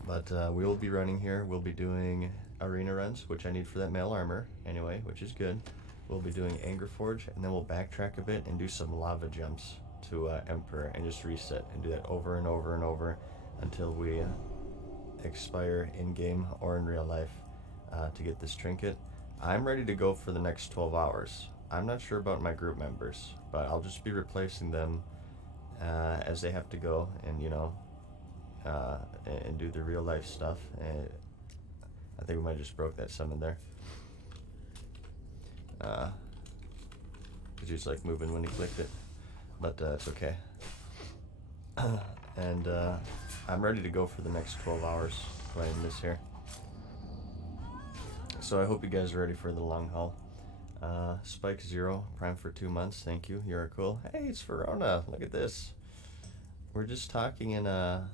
But we will be running here. We'll be doing arena runs, which I need for that mail armor, anyway, which is good. We'll be doing Anger Forge, and then we'll backtrack a bit and do some lava jumps to Emperor, and just reset, and do that over and over and over until we expire in-game or in real life. To get this trinket. I'm ready to go for the next 12 hours. I'm not sure about my group members, but I'll just be replacing them as they have to go, and you know, and do the real life stuff. And I think we might just broke that summon there. Cause he's like moving when he clicked it, but it's okay. And I'm ready to go for the next 12 hours playing this here. So I hope you guys are ready for the long haul. Spike 0, Prime for 2 months. Thank you. You're cool. Hey, it's Verona. Look at this. We're just talking in Iron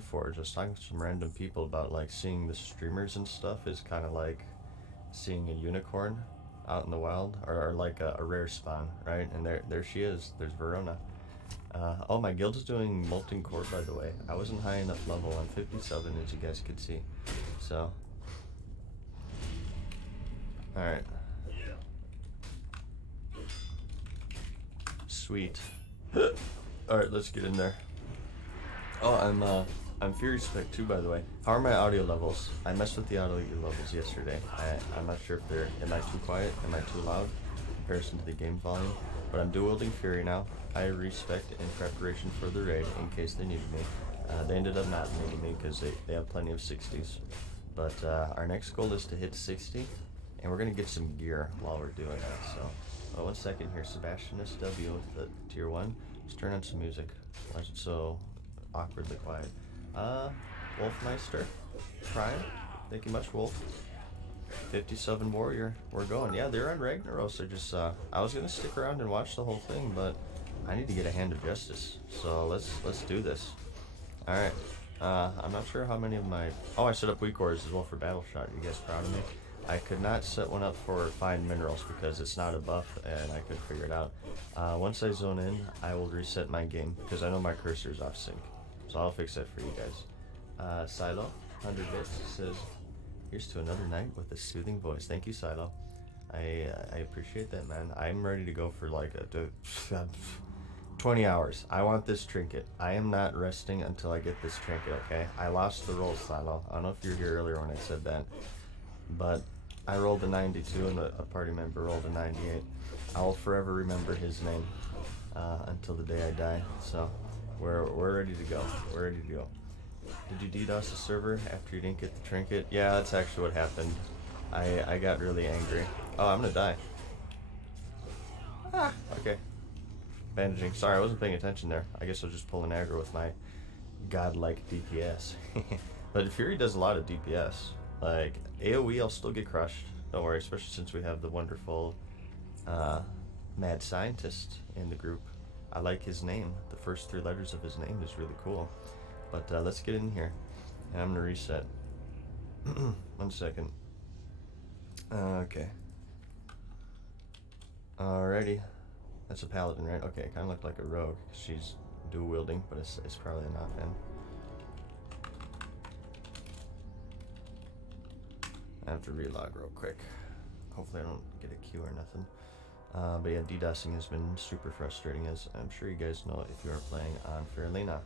Forge. I was talking to some random people about like seeing the streamers and stuff is kind of like seeing a unicorn out in the wild, or like a rare spawn, right? And there she is. There's Verona. Oh, my guild's doing Molten Core, by the way. I wasn't high enough level. I'm 57, as you guys could see. So, alright. Sweet. Alright, let's get in there. Oh, I'm Fury Spec too, by the way. How are my audio levels? I messed with the audio levels yesterday. I'm not sure if am I too quiet? Am I too loud in comparison to the game volume? But I'm dual wielding Fury now. I respect in preparation for the raid in case they needed me. They ended up not needing me because they have plenty of 60s. But our next goal is to hit 60, and we're going to get some gear while we're doing that. So, 1 second here. Sebastian SW with the tier 1. Let's turn on some music. Why is it so awkwardly quiet? Wolfmeister. Prime. Thank you much, Wolf. 57 Warrior. We're going. Yeah, they're on Ragnaros. I was going to stick around and watch the whole thing, but I need to get a Hand of Justice. So let's do this. Alright. I'm not sure how many of my... Oh, I set up weak cores as well for Battle Shot. You guys proud of me? I could not set one up for Fine Minerals because it's not a buff and I couldn't figure it out. Once I zone in, I will reset my game because I know my cursor is off sync. So I'll fix that for you guys. Silo, 100 bits, says, Here's to another night with a soothing voice. Thank you, Silo. I appreciate that, man. I'm ready to go for like 20 hours. I want this trinket. I am not resting until I get this trinket, okay? I lost the roll, Silo. I don't know if you were here earlier when I said that, but I rolled a 92 and a party member rolled a 98. I will forever remember his name until the day I die. So we're ready to go. We're ready to go. Did you DDoS the server after you didn't get the trinket? Yeah, that's actually what happened. I got really angry. Oh, I'm gonna die. Ah, okay. Bandaging. Sorry, I wasn't paying attention there. I guess I was just pulling aggro with my godlike DPS. But Fury does a lot of DPS. Like, AoE, I'll still get crushed. Don't worry, especially since we have the wonderful mad scientist in the group. I like his name. The first 3 letters of his name is really cool. But let's get in here. And I'm gonna reset. 1 second. Okay. Alrighty. That's a paladin, right? Okay, it kind of looked like a rogue. She's dual wielding, but it's probably an offhand. I have to relog real quick. Hopefully I don't get a Q or nothing. But yeah, DDoSing has been super frustrating, as I'm sure you guys know if you are playing on Fairlena.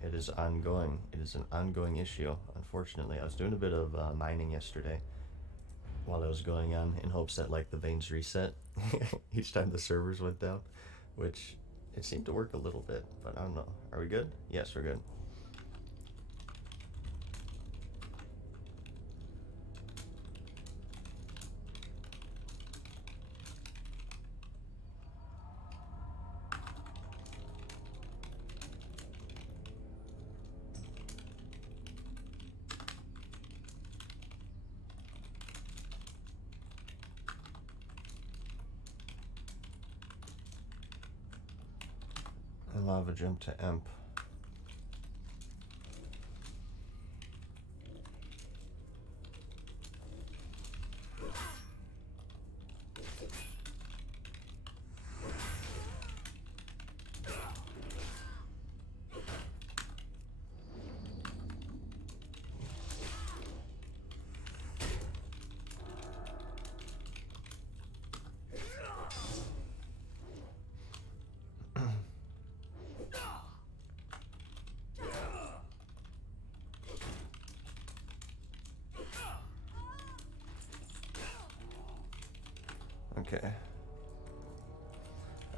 It is ongoing. It is an ongoing issue, unfortunately. I was doing a bit of mining yesterday while it was going on in hopes that like the veins reset each time the servers went down, which it seemed to work a little bit, but I don't know. Are we good? Yes, we're good. And lava jump to Emp. Okay.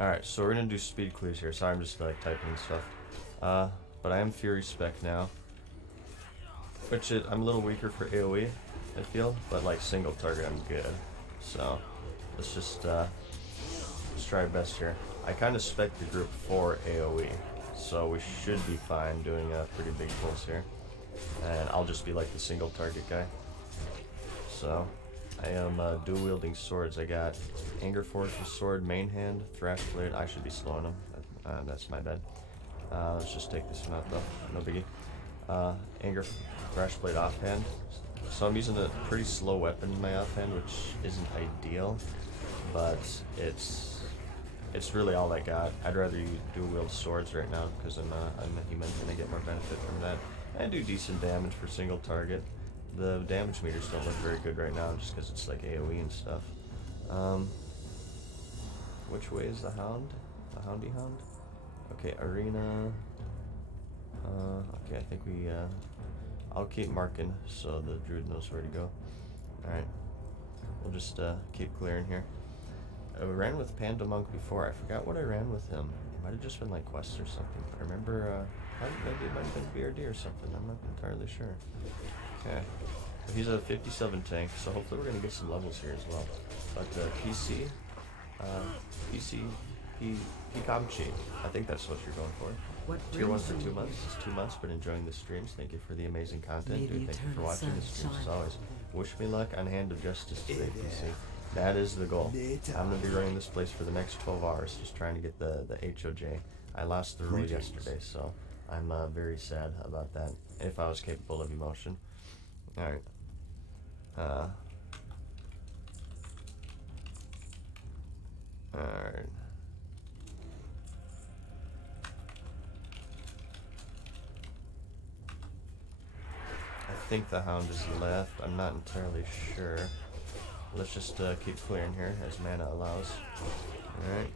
Alright, so we're gonna do speed clears here. Sorry, I'm just like typing stuff. But I am Fury spec now. Which I'm a little weaker for AoE, I feel, but like single target I'm good. So let's just let's try our best here. I kind of spec the group for AoE, so we should be fine doing pretty big pulls here. And I'll just be like the single target guy. So I am dual wielding swords. I got Anger Forge with sword, main hand, Thrash Blade. I should be slowing him. That's my bad. Let's just take this one out though. No biggie. Anger Thrash Blade offhand. So I'm using a pretty slow weapon in my offhand, which isn't ideal, but it's really all I got. I'd rather you dual wield swords right now because I'm a human and I get more benefit from that. I do decent damage for single target. The damage meters don't look very good right now just because it's like AoE and stuff. Which way is the hound? The houndy hound? Okay, arena. Okay, I think we, I'll keep marking so the druid knows where to go. Alright. We'll just, keep clearing here. I ran with Panda Monk before. I forgot what I ran with him. It might have just been like quests or something. I remember, maybe it might have been BRD or something. I'm not entirely sure. Okay. But he's a 57 tank, so hopefully we're gonna get some levels here as well. But, PC, Pikamchi. I think that's what you're going for. Tier 1 for 2 months. It's 2 months, but enjoying the streams. Thank you for the amazing content, dude. Thank you for watching the streams as always. Wish me luck on Hand of Justice today, PC. That is the goal. I'm gonna be running this place for the next 12 hours, just trying to get the HOJ. I lost the roll yesterday, so I'm very sad about that. If I was capable of emotion. Alright. Alright. I think the hound is left. I'm not entirely sure. Let's just keep clearing here as mana allows. Alright.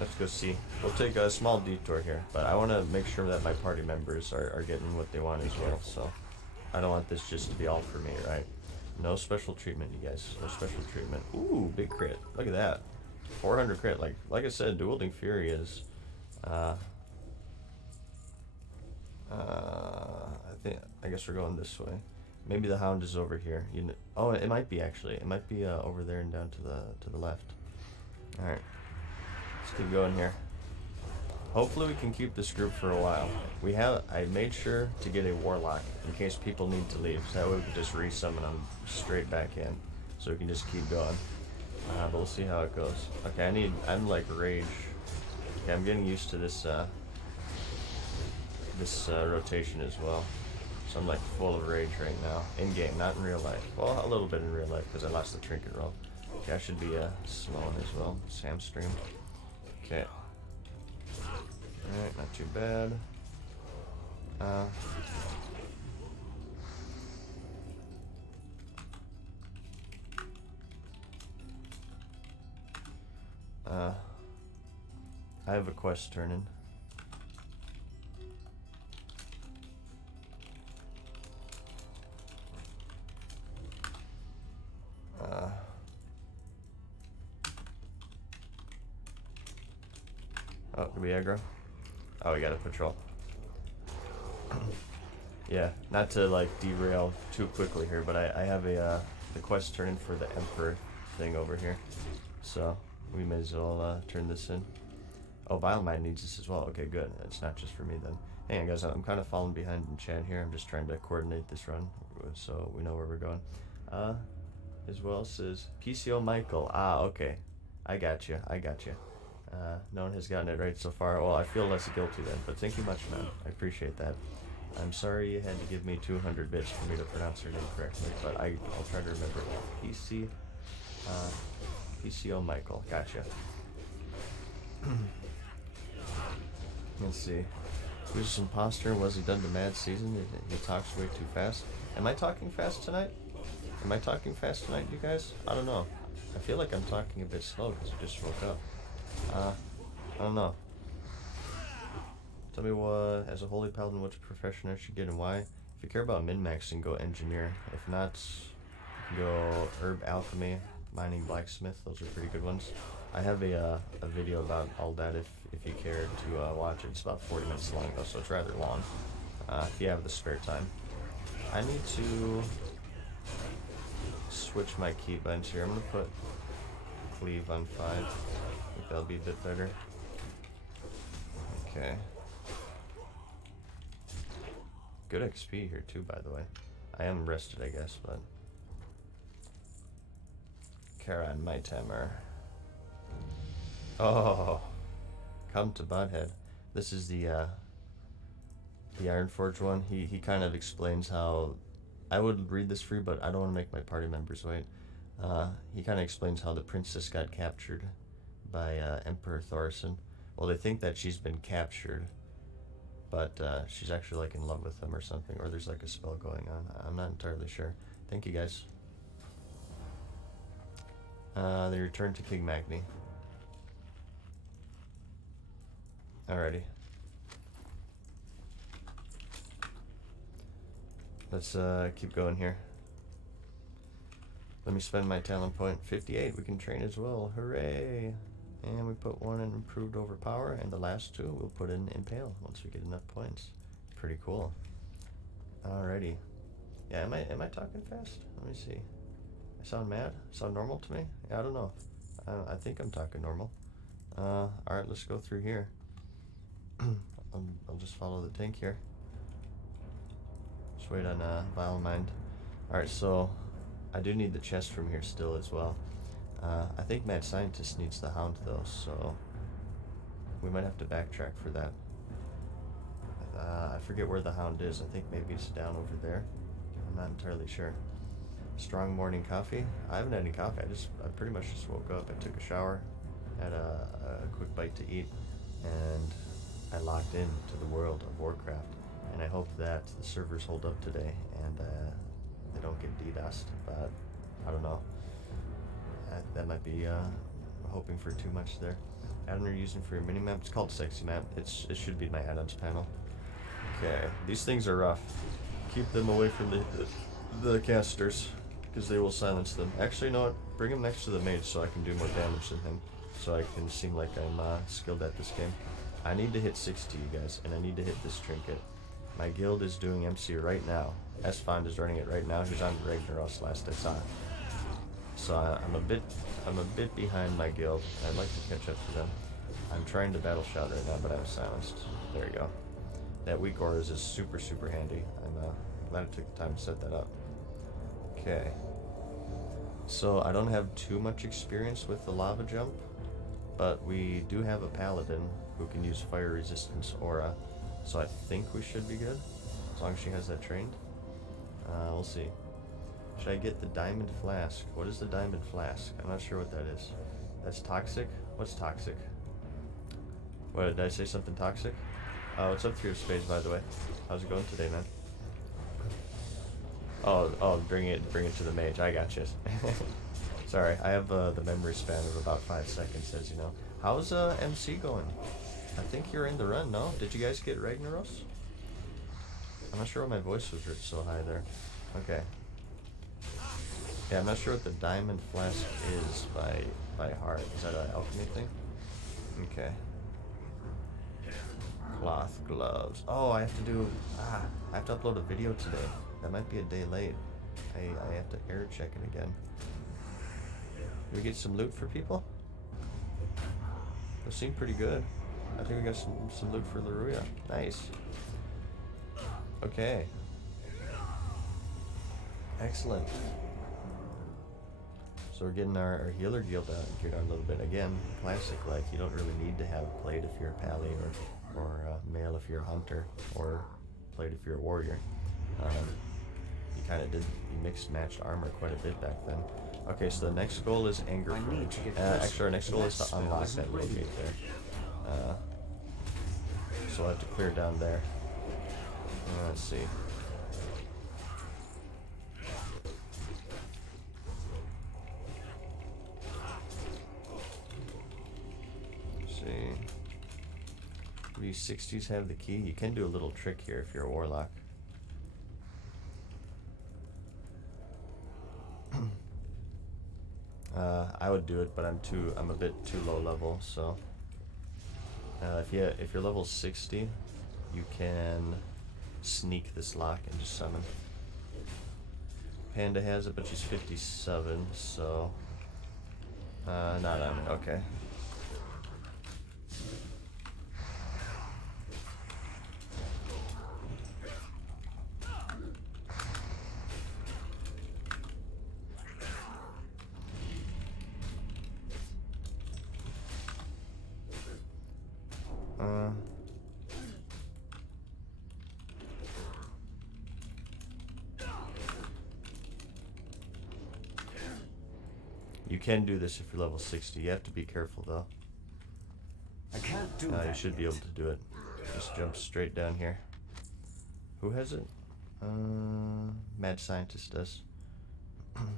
Let's go see. We'll take a small detour here, but I want to make sure that my party members are getting what they want as well, so I don't want this just to be all for me, right? No special treatment, you guys. No special treatment. Ooh, big crit. Look at that. 400 crit. Like I said, Dueling Fury is... I guess we're going this way. Maybe the hound is over here. Oh, it might be actually. It might be over there and down to the left. Alright. Let's keep going here. Hopefully we can keep this group for a while. I made sure to get a warlock in case people need to leave. So that way we can just resummon them straight back in. So we can just keep going. But we'll see how it goes. Okay, I'm like rage. Okay, I'm getting used to this rotation as well. So I'm like full of rage right now. In game, not in real life. Well, a little bit in real life because I lost the trinket roll. Okay, I should be slowing as well. Samstream. Okay. Alright, not too bad. I have a quest turning. Oh, do we aggro? Oh, we got a patrol. Yeah, not to like derail too quickly here, but I have the quest turning for the Emperor thing over here. So, we may as well turn this in. Oh, Biomine needs this as well. Okay, good. It's not just for me then. Hang on, guys. I'm kind of falling behind in chat here. I'm just trying to coordinate this run so we know where we're going. As well says PCO Michael. Ah, okay. I got you. No one has gotten it right so far. Well, I feel less guilty then, but thank you much, man. I appreciate that. I'm sorry you had to give me 200 bits for me to pronounce your name correctly, but I'll try to remember it. PCO Michael. Gotcha. Let's see. Who's this imposter? Was he done to Mad Season? He talks way too fast. Am I talking fast tonight? You guys? I don't know. I feel like I'm talking a bit slow because I just woke up. I don't know. Tell me what, as a holy paladin, which profession I should get and why. If you care about min-maxing, go engineer. If not, go herb alchemy, mining, blacksmith. Those are pretty good ones. I have a video about all that if you care to watch it. It's about 40 minutes long though, so it's rather long. If you have the spare time. I need to switch my keybinds here. I'm gonna put cleave on 5. I think that'll be a bit better. Okay. Good XP here too, by the way. I am rested, I guess, but Karan, my tamer. Oh, come to Butthead. This is the Ironforge one. He kind of explains how, I would read this for you, but I don't want to make my party members wait. He kind of explains how the princess got captured by Emperor Thorson. Well, they think that she's been captured, but she's actually like in love with him or something, or there's like a spell going on. I'm not entirely sure. Thank you, guys. They return to King Magni. Alrighty. Let's keep going here. Let me spend my talent point. 58, we can train as well. Hooray! And we put one in improved overpower, and the last two we'll put in impale once we get enough points. Pretty cool. Alrighty. Yeah, am I talking fast? Let me see. I sound mad? Sound normal to me? Yeah, I don't know. I think I'm talking normal. Alright, let's go through here. I'll just follow the tank here. Just wait on Vile Mind. Alright, so I do need the chest from here still as well. I think Mad Scientist needs the Hound though, so we might have to backtrack for that. I forget where the Hound is. I think maybe it's down over there. I'm not entirely sure. strong morning coffee. I haven't had any coffee. I pretty much just woke up. I took a shower, had a quick bite to eat, and I logged into the world of Warcraft. And I hope that the servers hold up today and they don't get DDoSed. But I don't know. That might be hoping for too much there. Add-on you're using for your mini-map. It's called Sexy Map. It should be my add-ons panel. Okay, these things are rough. Keep them away from the casters, because they will silence them. Actually, you know what? Bring him next to the mage so I can do more damage than him, so I can seem like I'm skilled at this game. I need to hit 60, you guys, and I need to hit this trinket. My guild is doing MC right now. Esfond is running it right now. He's on Ragnaros last I saw. So I'm a bit behind my guild. I'd like to catch up to them. I'm trying to battle shout right now, but I'm silenced. There you go. That weak auras is super, super handy. I'm glad I took the time to set that up. Okay. So I don't have too much experience with the lava jump, but we do have a paladin who can use fire resistance aura, so I think we should be good, as long as she has that trained. We'll see. Should I get the diamond flask? What is the diamond flask? I'm not sure what that is. That's toxic? What's toxic? What, did I say something toxic? What's up through your space, by the way? How's it going today, man? Oh, bring it to the mage. I got you. Sorry, I have the memory span of about 5 seconds, as you know. How's MC going? I think you're in the run, no? Did you guys get Ragnaros? I'm not sure why my voice was so high there. Okay. Yeah, I'm not sure what the diamond flask is by heart. Is that an alchemy thing? Okay. Cloth gloves. Oh, I have to upload a video today. That might be a day late. I have to air check it again. Did we get some loot for people? Those seem pretty good. I think we got some loot for Laruya. Nice. Okay. Excellent. So we're getting our healer guild geared out a little bit. Again, classic, like, you don't really need to have plate if you're a pally, or male if you're a hunter, or plate if you're a warrior. You kind of you mixed matched armor quite a bit back then. Okay, so the next goal is Anger Point. Actually, our next goal is to unlock that little gate there. So we'll have to clear down there. Let's see. These 60s have the key. You can do a little trick here if you're a warlock. I would do it, but I'm a bit too low level. So if you're level 60, you can sneak this lock and just summon. Panda has it, but she's 57, so not on it. Okay. You can do this if you're level 60. You have to be careful though. I can't do that. You should be able to do it. Just jump straight down here. Who has it? Mad Scientist does. Let's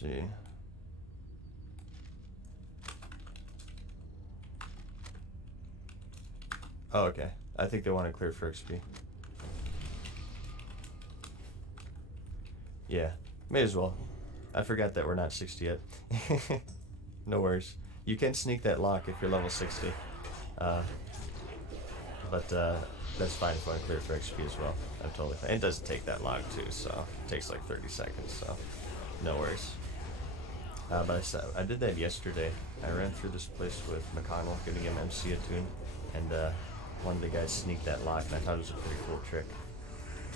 see. Oh, okay. I think they want to clear for XP. Yeah, may as well. I forgot that we're not 60 yet. No worries. You can sneak that lock if you're level 60. But that's fine if I want to clear for XP as well. I'm totally fine. It doesn't take that long too, so it takes like 30 seconds, so no worries. But I did that yesterday. I ran through this place with McConnell, getting him MC attune, and one of the guys sneaked that lock, and I thought it was a pretty cool trick.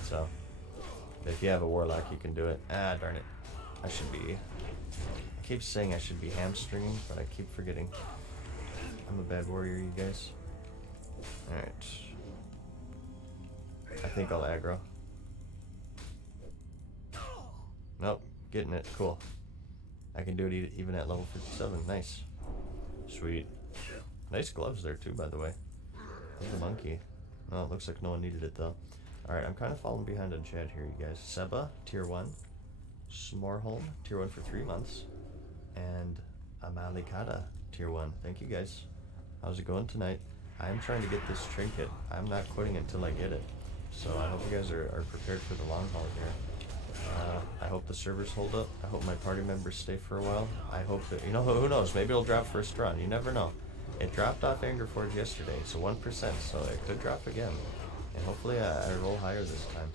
So if you have a warlock, you can do it. Ah, darn it. I keep saying I should be hamstringing, but I keep forgetting. I'm a bad warrior, you guys. Alright. I think I'll aggro. Nope, getting it. Cool. I can do it even at level 57. Nice. Sweet. Nice gloves there too, by the way. There's a monkey. Oh, it looks like no one needed it though. Alright, I'm kind of falling behind on chat here, you guys. Seba, tier 1. Smorholm, tier 1 for 3 months. And Amalikata, tier 1. Thank you guys. How's it going tonight? I'm trying to get this trinket. I'm not quitting until I get it. So I hope you guys are prepared for the long haul here. I hope the servers hold up. I hope my party members stay for a while. I hope that, you know, who knows? Maybe it'll drop first run. You never know. It dropped off Angerforge yesterday, so 1%, so it could drop again. And hopefully I roll higher this time.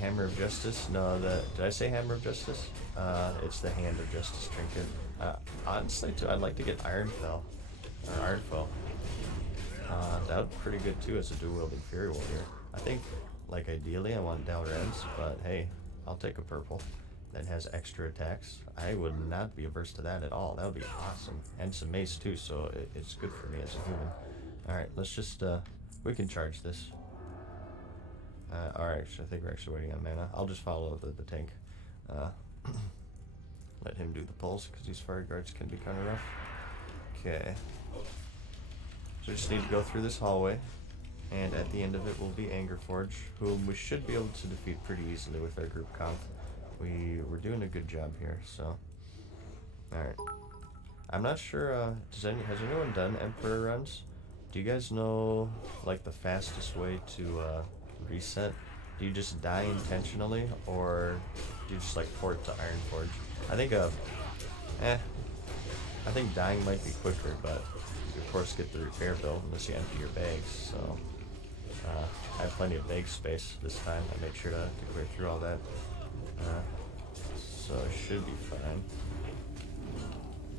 Hammer of Justice? No, did I say Hammer of Justice? It's the Hand of Justice trinket. Honestly, too, I'd like to get Iron Fell. Or Iron Foe. That would be pretty good too as a dual-wielding Fury Warrior. I think, like, ideally I want Dalrens, but hey, I'll take a purple that has extra attacks. I would not be averse to that at all. That would be awesome. And some mace too, so it's good for me as a human. Alright, let's just, we can charge this. Alright, so I think we're actually waiting on mana. I'll just follow the tank. Let him do the pulls, because these fire guards can be kind of rough. Okay. So we just need to go through this hallway. And at the end of it will be Angerforge, whom we should be able to defeat pretty easily with our group comp. We're doing a good job here, so. Alright. I'm not sure, has anyone done Emperor runs? Do you guys know, like, the fastest way to, reset? Do you just die intentionally, or do you just, like, port to Ironforge? I think, I think dying might be quicker, but you, of course, get the repair bill unless you empty your bags, so. I have plenty of bag space this time. I made sure to clear through all that. So it should be fine.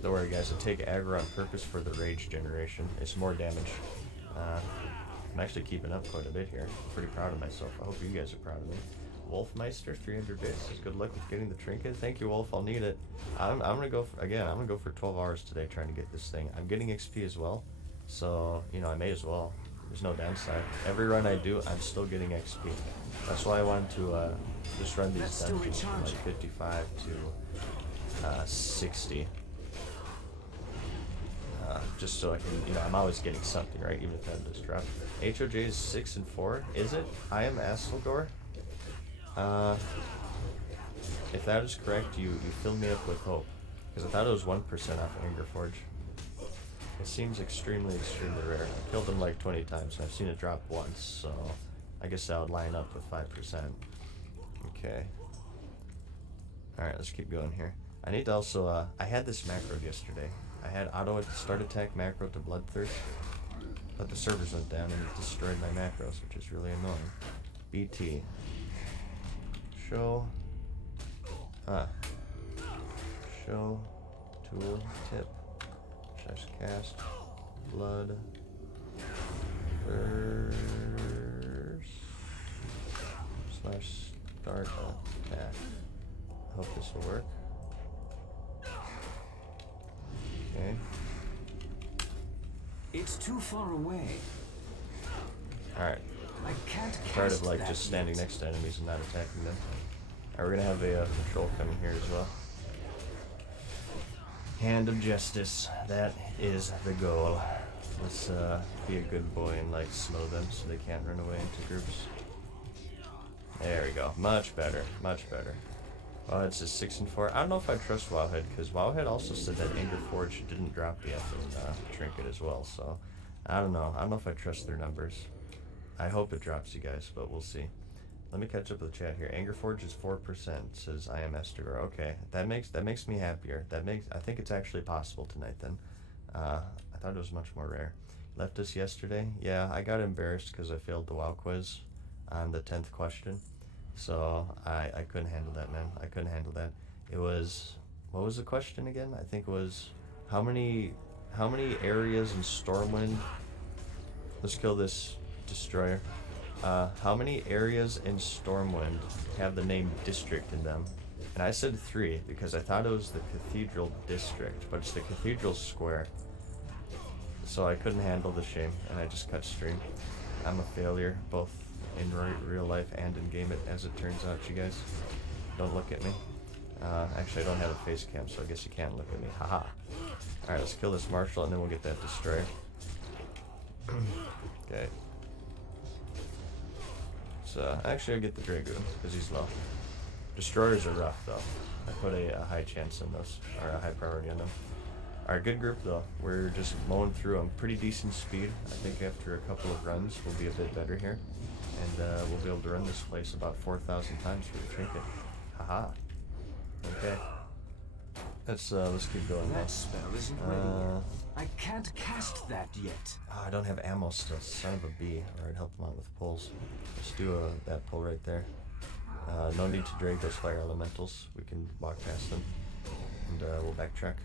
Don't worry guys, I take aggro on purpose for the rage generation. It's more damage. I'm actually keeping up quite a bit here. I'm pretty proud of myself. I hope you guys are proud of me. Wolfmeister, 300 bits. Good luck with getting the trinket. Thank you, Wolf. I'll need it. I'm gonna go for, again, I'm gonna go for 12 hours today trying to get this thing. I'm getting XP as well, so you know I may as well. There's no downside. Every run I do, I'm still getting XP. That's why I wanted to just run these dungeons from like 55 to 60. Just so I can, you know, I'm always getting something, right? Even if that does drop. HOJ is 6 and 4. Is it? I am Asseldor. If that is correct, you fill me up with hope. Because I thought it was 1% off Angerforge. It seems extremely, extremely rare. I killed him like 20 times, and I've seen it drop once, so I guess that would line up with 5%. Okay. Alright, let's keep going here. I need to also, I had this macro yesterday. I had auto start attack macro to Bloodthirst, but the servers went down and it destroyed my macros, which is really annoying. BT. Show. Show. Tool. Tip. Slash cast. Blood. Thirst. Slash start attack. I hope this will work. Okay. It's too far away. Alright. I can't Tired cast of like that just standing yet. next to enemies and not attacking them. Alright, we're gonna have a patrol coming here as well. Hand of Justice. That is the goal. Let's be a good boy and like slow them so they can't run away into groups. There we go. Much better. Much better. Well, it's a 6 and 4. I don't know if I trust Wowhead, because Wowhead also said that Angerforge didn't drop yet in Trinket as well, so I don't know. I don't know if I trust their numbers. I hope it drops, you guys, but we'll see. Let me catch up with the chat here. Angerforge is 4%, says I am Estegor. Okay, that makes me happier. I think it's actually possible tonight then. I thought it was much more rare. Left us yesterday. Yeah, I got embarrassed because I failed the WoW quiz on the 10th question. So I couldn't handle that, man. I couldn't handle that. It was, what was the question again? I think it was how many areas in Stormwind? Let's kill this destroyer. How many areas in Stormwind have the name district in them? And I said 3 because I thought it was the Cathedral District, but it's the Cathedral Square. So I couldn't handle the shame, and I just cut stream. I'm a failure, both in real life and in game, as it turns out, you guys. Don't look at me. Actually, I don't have a face cam, so I guess you can't look at me. Haha. Alright, let's kill this marshal, and then we'll get that destroyer. Okay. So, actually, I'll get the Dragoon, because he's low. Destroyers are rough, though. I put a high chance in those, or a high priority on them. Alright, good group, though. We're just mowing through them. Pretty decent speed. I think after a couple of runs, we'll be a bit better here. And we'll be able to run this place about 4,000 times for the trinket. Haha. Okay. Let's keep going now. That spell isn't ready yet. I can't cast that yet. Oh, I don't have ammo still. Son of a bee. Alright, help him out with pulls. Let's do that pull right there. No need to drag those fire elementals. We can walk past them. And we'll backtrack.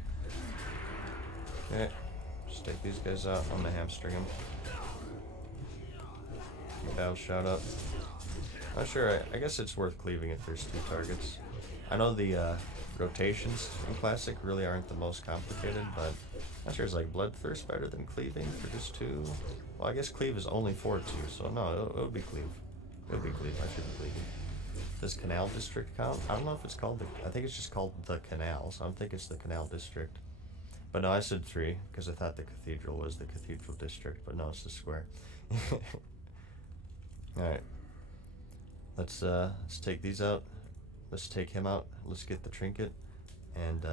Okay. Just take these guys out. I'm gonna hamstring them. Battle shout out. Not sure. I guess it's worth cleaving if there's 2 targets. I know the rotations in Classic really aren't the most complicated, but I'm sure it's like Bloodthirst better than cleaving for just 2. Well, I guess cleave is only for 2, so no, it would be cleave. It would be cleave. I should be cleaving. Does Canal District count? I don't know if it's called I think it's just called the Canal, so I don't think it's the Canal District. But no, I said 3 because I thought the Cathedral was the Cathedral District, but no, it's the square. Alright. Let's take these out. Let's take him out. Let's get the trinket. And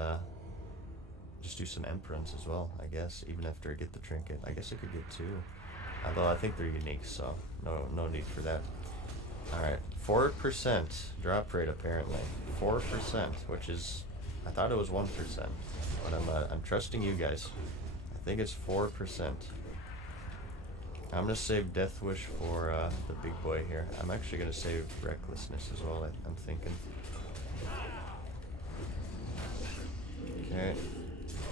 just do some Emperors as well, I guess, even after I get the trinket. I guess I could get 2. Although I think they're unique, so no need for that. Alright. 4% drop rate apparently. 4%, which is, I thought it was 1%. But I'm trusting you guys. I think it's 4%. I'm gonna save Death Wish for the big boy here. I'm actually gonna save Recklessness as well, I'm thinking. Okay.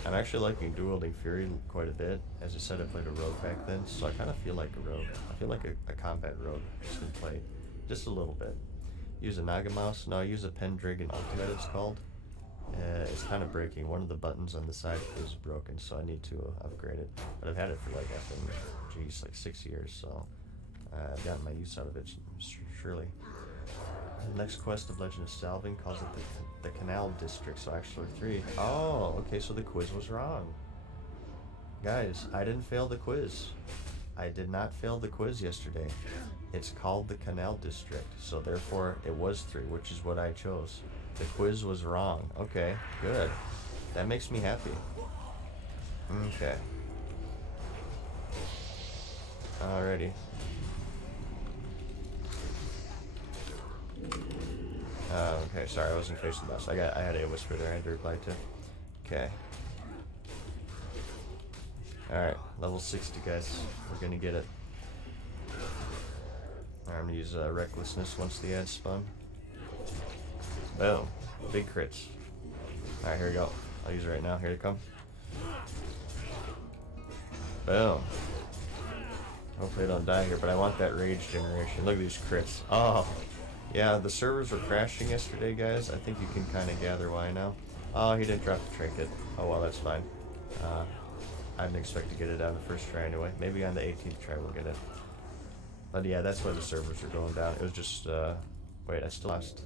I'm actually liking Dueling Fury quite a bit. As I said, I played a rogue back then, so I kind of feel like a rogue. I feel like a combat rogue, just in play. Just a little bit. Use a Naga Mouse? No, I use a Pendragon Ultimate, it's called. It's kind of breaking. One of the buttons on the side is broken, so I need to upgrade it. But I've had it for like, like 6 years, so I've gotten my use out of it, surely. The next quest of Legend of Salving calls it the Canal District, so actually 3. Oh, okay, so the quiz was wrong. Guys, I didn't fail the quiz. I did not fail the quiz yesterday. It's called the Canal District, so therefore it was 3, which is what I chose. The quiz was wrong. Okay, good. That makes me happy. Okay. Alrighty. Okay, sorry, I wasn't facing the boss. I had a whisper there I had to reply to. Okay. Alright, level 60, guys. We're gonna get it. Alright, I'm gonna use Recklessness once the ads spawn. Boom. Big crits. Alright, here we go. I'll use it right now. Here they come. Boom. Hopefully I don't die here, but I want that rage generation. Look at these crits. Oh. Yeah, the servers were crashing yesterday, guys. I think you can kind of gather why now. Oh, he didn't drop the trinket. Oh, well, that's fine. I didn't expect to get it on the first try anyway. Maybe on the 18th try we'll get it. But yeah, that's why the servers were going down. It was just, wait, I still lost.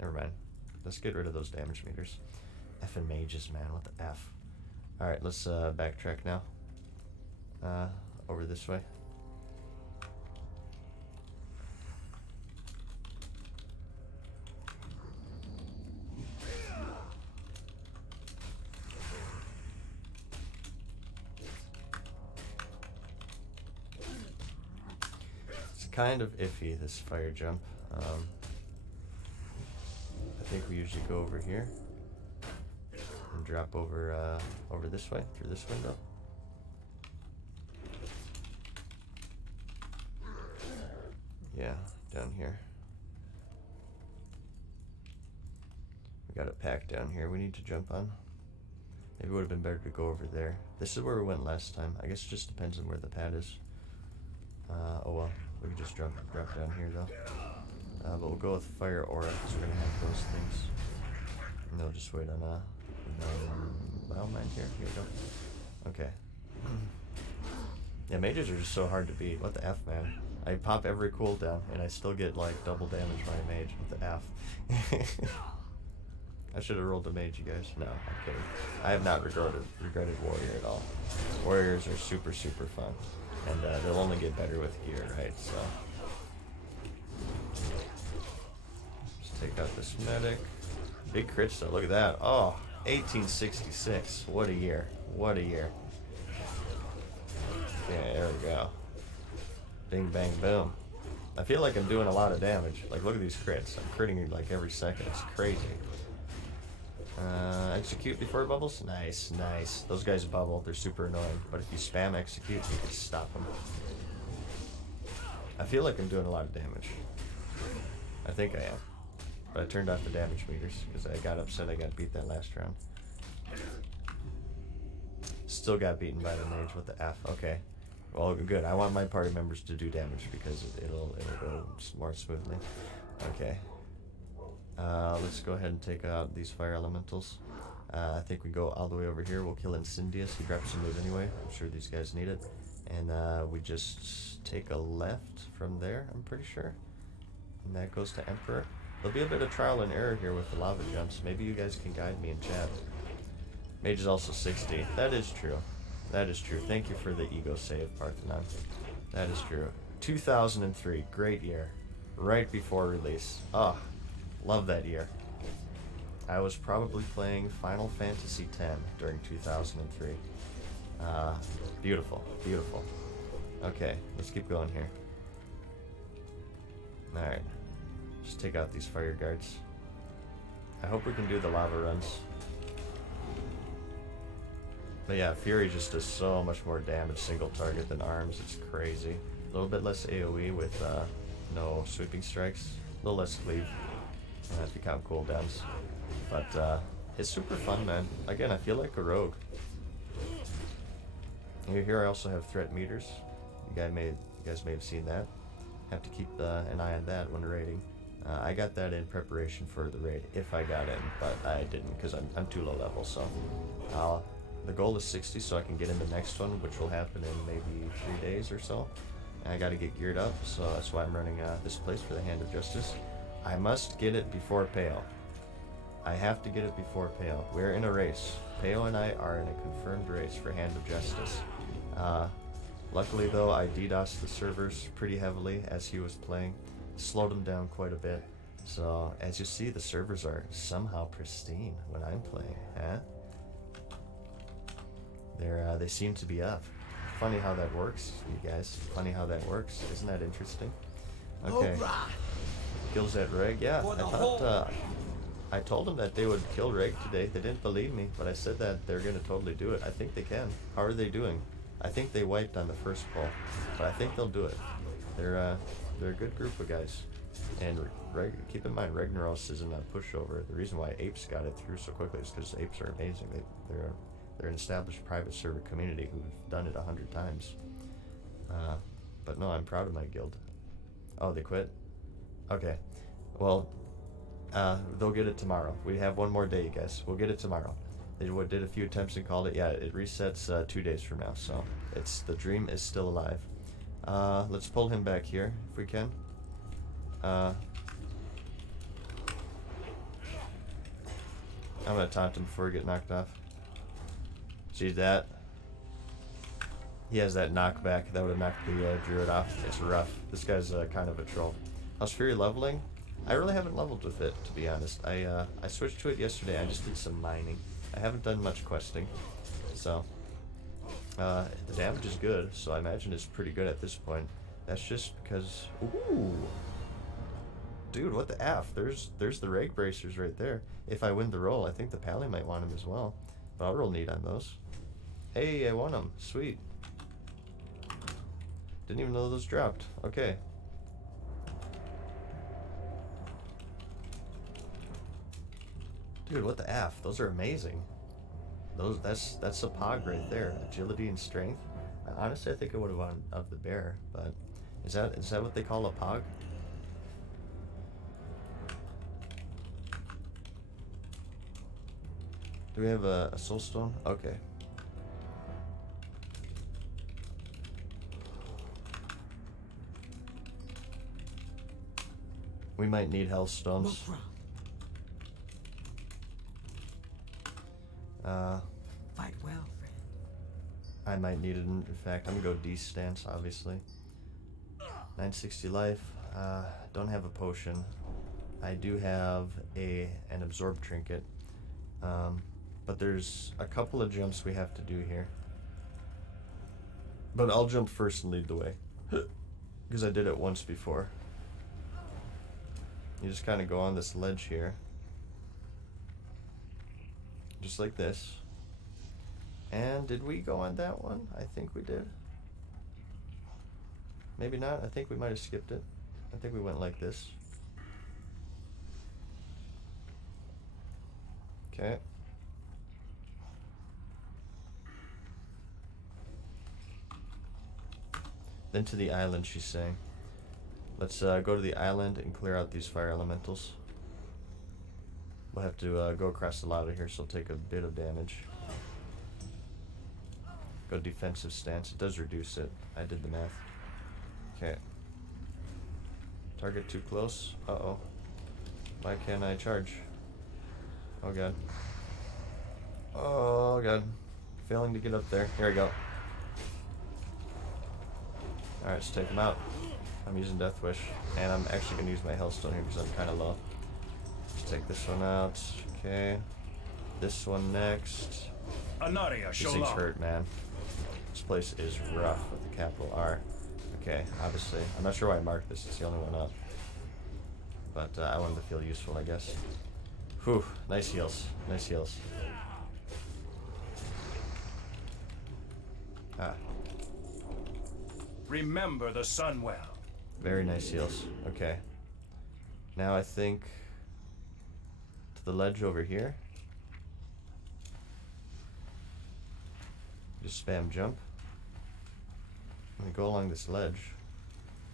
Never mind. Let's get rid of those damage meters. Effing mages, man. What the F? Alright, let's backtrack now. Over this way. It's kind of iffy, this fire jump. I think we usually go over here and drop over over this way, through this window. Yeah, down here. We got a pack down here we need to jump on. Maybe it would have been better to go over there. This is where we went last time. I guess it just depends on where the pad is. Oh well, we can just drop down here though. But we'll go with Fire Aura because we're going to have those things. And they'll just wait on Biomind here. Here we go. Okay. Yeah, mages are just so hard to beat. What the F, man? I pop every cooldown, and I still get like double damage by a mage with the F. I should have rolled a mage, you guys. No, I'm kidding. I have not regretted warrior at all. Warriors are super fun, and they'll only get better with gear, right? So just take out this medic. Big crits though. Look at that. Oh, 1866. What a year. What a year. Yeah, there we go. Bing, bang, boom. I feel like I'm doing a lot of damage. Like, look at these crits. I'm critting like every second. It's crazy. Execute before bubbles? Nice, nice. Those guys bubble. They're super annoying. But if you spam execute, you can stop them. I feel like I'm doing a lot of damage. I think I am. But I turned off the damage meters because I got upset I got beat that last round. Still got beaten by the mage with the F. Okay. Well, good. I want my party members to do damage because it'll go more smoothly. Okay. Let's go ahead and take out these fire elementals. I think we go all the way over here. We'll kill Incendius. He grabs some loot anyway. I'm sure these guys need it. And we just take a left from there, I'm pretty sure. And that goes to Emperor. There'll be a bit of trial and error here with the lava jumps. Maybe you guys can guide me in chat. Mage is also 60. That is true. That is true. Thank you for the ego save, Parthenon. That is true. 2003. Great year. Right before release. Oh, love that year. I was probably playing Final Fantasy X during 2003. Beautiful. Beautiful. Okay, let's keep going here. Alright. Just take out these fire guards. I hope we can do the lava runs. But yeah, Fury just does so much more damage single target than ARMS. It's crazy. A little bit less AoE with no sweeping strikes. A little less cleave if you count cooldowns. But it's super fun, man. Again, I feel like a rogue. Here I also have threat meters. You guys may have seen that. Have to keep an eye on that when raiding. I got that in preparation for the raid, if I got in, but I didn't because I'm too low level. So the goal is 60, so I can get in the next one, which will happen in maybe 3 days or so. And I got to get geared up, so that's why I'm running this place for the Hand of Justice. I must get it before Peo. I have to get it before Peo. We're in a race. Peo and I are in a confirmed race for Hand of Justice. Luckily though, I DDoSed the servers pretty heavily as he was playing. Slowed him down quite a bit. So as you see, the servers are somehow pristine when I'm playing, huh? They seem to be up. Funny how that works, you guys. Funny how that works. Isn't that interesting? Okay. Kills that Reg. Yeah, I told them that they would kill Reg today. They didn't believe me, but I said that they're gonna totally do it. I think they can. How are they doing? I think they wiped on the first pull, but I think they'll do it. They're a good group of guys. And keep in mind, Ragnaros isn't a pushover. The reason why Apes got it through so quickly is because Apes are amazing. They're an established private server community who've done it 100 times. But no, I'm proud of my guild. Oh, they quit? Okay. Well, they'll get it tomorrow. We have one more day, you guys. We'll get it tomorrow. They did a few attempts and called it. Yeah, it resets 2 days from now, so the dream is still alive. Let's pull him back here if we can. I'm gonna taunt him before we get knocked off. See that? He has that knockback that would have knocked the druid off. It's rough. This guy's kind of a troll. How's Fury leveling? I really haven't leveled with it, to be honest. I switched to it yesterday. I just did some mining. I haven't done much questing, so the damage is good. So I imagine it's pretty good at this point. That's just because. Ooh, dude, what the f? There's the reg bracers right there. If I win the roll, I think the pally might want them as well. But I'll roll neat on those. Hey, I won them. Sweet. Didn't even know those dropped. Okay. Dude, what the f? Those are amazing. That's a pog right there. Agility and strength. Honestly, I think I would have won of the bear, but is that what they call a pog? Do we have a soul stone? Okay. We might need hellstones. Fight well, friend. I might need it. In fact, I'm gonna go D stance, obviously. 960 life. Don't have a potion. I do have an absorb trinket. But there's a couple of jumps we have to do here. But I'll jump first and lead the way. Because I did it once before. You just kind of go on this ledge here. Just like this. And did we go on that one? I think we did. Maybe not. I think we might have skipped it. I think we went like this. Okay. Then to the island, she's saying. Let's go to the island and clear out these fire elementals. We'll have to go across the lava here, so it'll take a bit of damage. Go defensive stance. It does reduce it. I did the math. Okay. Target too close. Uh-oh. Why can't I charge? Oh god. Oh god. Failing to get up there. Here we go. Alright, let's take him out. I'm using Death Wish. And I'm actually going to use my Hellstone here because I'm kind of low. Let's take this one out. Okay. This one next. These things hurt, man. This place is rough with the capital R. Okay, obviously. I'm not sure why I marked this. It's the only one up. But I wanted to feel useful, I guess. Whew. Nice heals. Nice heals. Ah. Remember the sun well. Very nice heals. Okay. Now I think to the ledge over here. Just spam jump. Let me go along this ledge.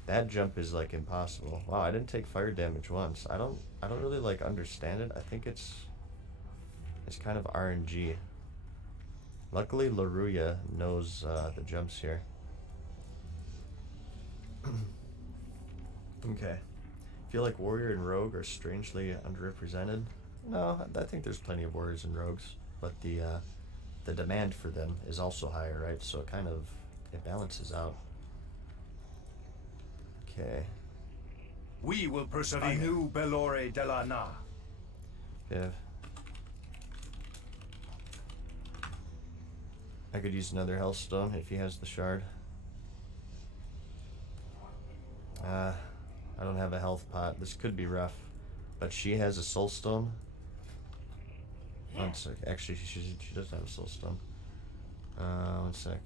That jump is like impossible. Wow, I didn't take fire damage once. I don't really like understand it. I think it's kind of RNG. Luckily Laruya knows the jumps here. Okay. Feel like warrior and rogue are strangely underrepresented. No, I think there's plenty of warriors and rogues, but the demand for them is also higher, right? So it balances out. Okay. We will persevere. Anu Belore de la Na. Yeah. I could use another Hellstone if he has the shard. I don't have a health pot. This could be rough. But she has a soul stone. One sec. Actually, she does have a soul stone. One sec.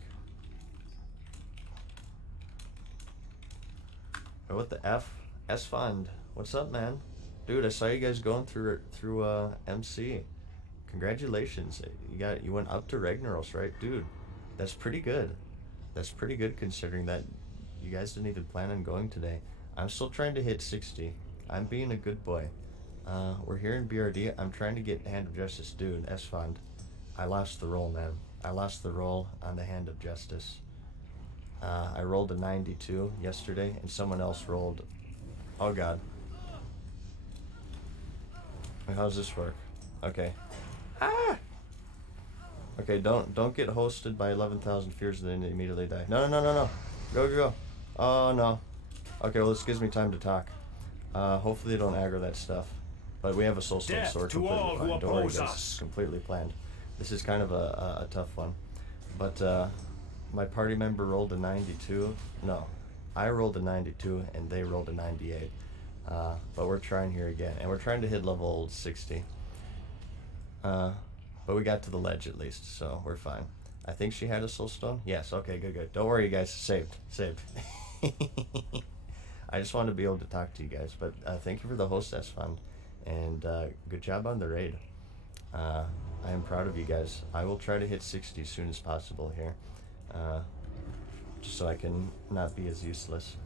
Oh, what the F? S-Fund. What's up, man? Dude, I saw you guys going through MC. Congratulations. You went up to Ragnaros, right? Dude, that's pretty good. That's pretty good considering that you guys didn't even plan on going today. I'm still trying to hit 60. I'm being a good boy. We're here in BRD. I'm trying to get Hand of Justice. Dude, S-Fund. I lost the roll, man. I lost the roll on the Hand of Justice. I rolled a 92 yesterday, and someone else rolled... Oh, God. Wait, how does this work? Okay. Ah! Okay, don't get hosted by 11,000 fears and then immediately die. No. Go. Oh, no. Okay, well, this gives me time to talk. Hopefully they don't aggro that stuff. But we have a soul stone, so we're completely fine. Don't worry, guys. It's completely planned. This is kind of a tough one. But my party member rolled a 92. No, I rolled a 92 and they rolled a 98. But we're trying here again. And we're trying to hit level 60. But we got to the ledge at least, so we're fine. I think she had a soul stone. Yes, okay, good. Don't worry, you guys. Saved. I just wanted to be able to talk to you guys. But thank you for the host, that's fun. And good job on the raid. I am proud of you guys. I will try to hit 60 as soon as possible here. Just so I can not be as useless.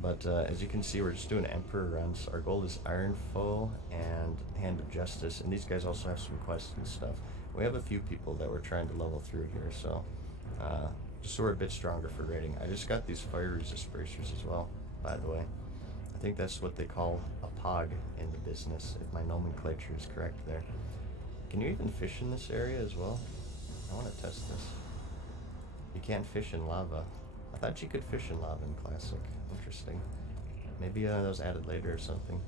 But as you can see, we're just doing Emperor runs. Our goal is Iron Foe and Hand of Justice. And these guys also have some quests and stuff. We have a few people that we're trying to level through here. So just so we're a bit stronger for raiding. I just got these fire resist bracers as well, by the way. I I think that's what they call a pog in the business, if my nomenclature is correct there. Can you even fish in this area as well? I want to test this. You can't fish in lava. I thought you could fish in lava in Classic. Interesting. Maybe that was added later or something.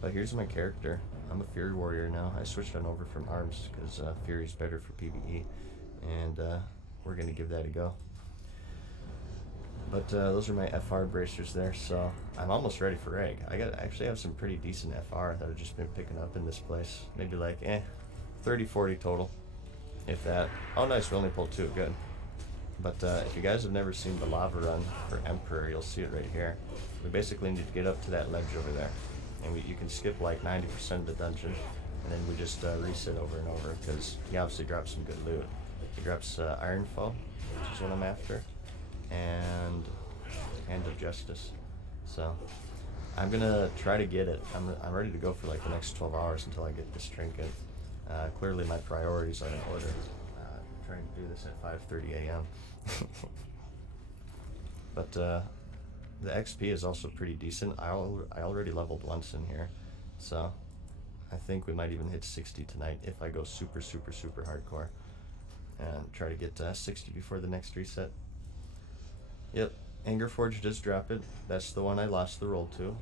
But here's my character. I'm a Fury Warrior now. I switched on over from Arms because Fury's better for PvE. And we're going to give that a go. But those are my FR bracers there, so I'm almost ready for egg. I actually have some pretty decent FR that I've just been picking up in this place. Maybe like 30, 40 total, if that. Oh nice, we only pulled 2, good. But if you guys have never seen the lava run for Emperor, you'll see it right here. We basically need to get up to that ledge over there. And you can skip like 90% of the dungeon, and then we just reset over and over, because he obviously drops some good loot. He drops Iron Foe, which is what I'm after, and Hand of Justice. So I'm gonna try to get it. I'm ready to go for like the next 12 hours until I get this trinket. Clearly my priorities are in order. I'm trying to do this at 5:30 a.m. But the XP is also pretty decent. I already leveled once in here, so I think we might even hit 60 tonight if I go super hardcore and try to get 60 before the next reset. Yep, Angerforge does drop it. That's the one I lost the roll to.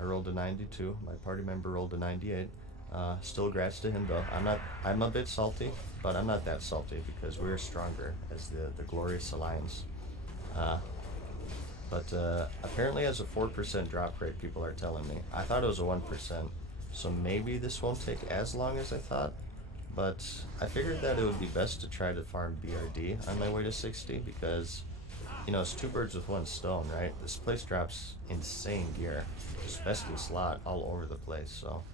I rolled a 92. My party member rolled a 98. Still grats to him though. I'm a bit salty, but I'm not that salty because we're stronger as the Glorious Alliance. But apparently has a 4% drop rate, people are telling me. I thought it was a 1%, so maybe this won't take as long as I thought. But I figured that it would be best to try to farm BRD on my way to 60 because, you know, it's 2 birds with 1 stone, right? This place drops insane gear, just besting slot all over the place. So,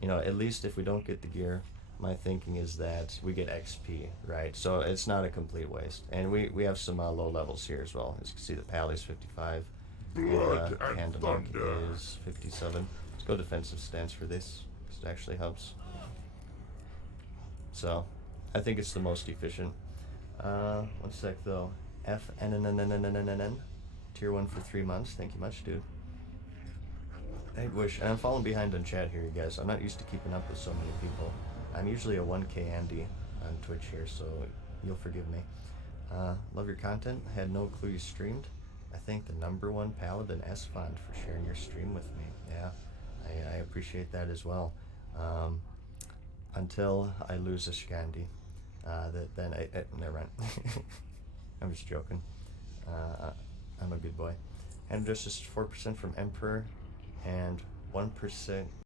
you know, at least if we don't get the gear, my thinking is that we get XP, right? So it's not a complete waste. And we have some low levels here as well. As you can see, the Pally's 55. Blood and Pandemic thunder. is 57. Let's go defensive stance for this, because it actually helps. So, I think it's the most efficient. 1 sec though. FNNNNNNNN. Tier 1 for 3 months. Thank you much, dude. I wish. And I'm falling behind on chat here, you guys. I'm not used to keeping up with so many people. I'm usually a 1K Andy on Twitch here, so you'll forgive me. Love your content. I had no clue you streamed. I thank the ¡1 Paladin S-Fond for sharing your stream with me. Yeah, I appreciate that as well. Until I lose a Shikandi. Then I never mind. I'm just joking. I'm a good boy. And just 4% from Emperor and 1%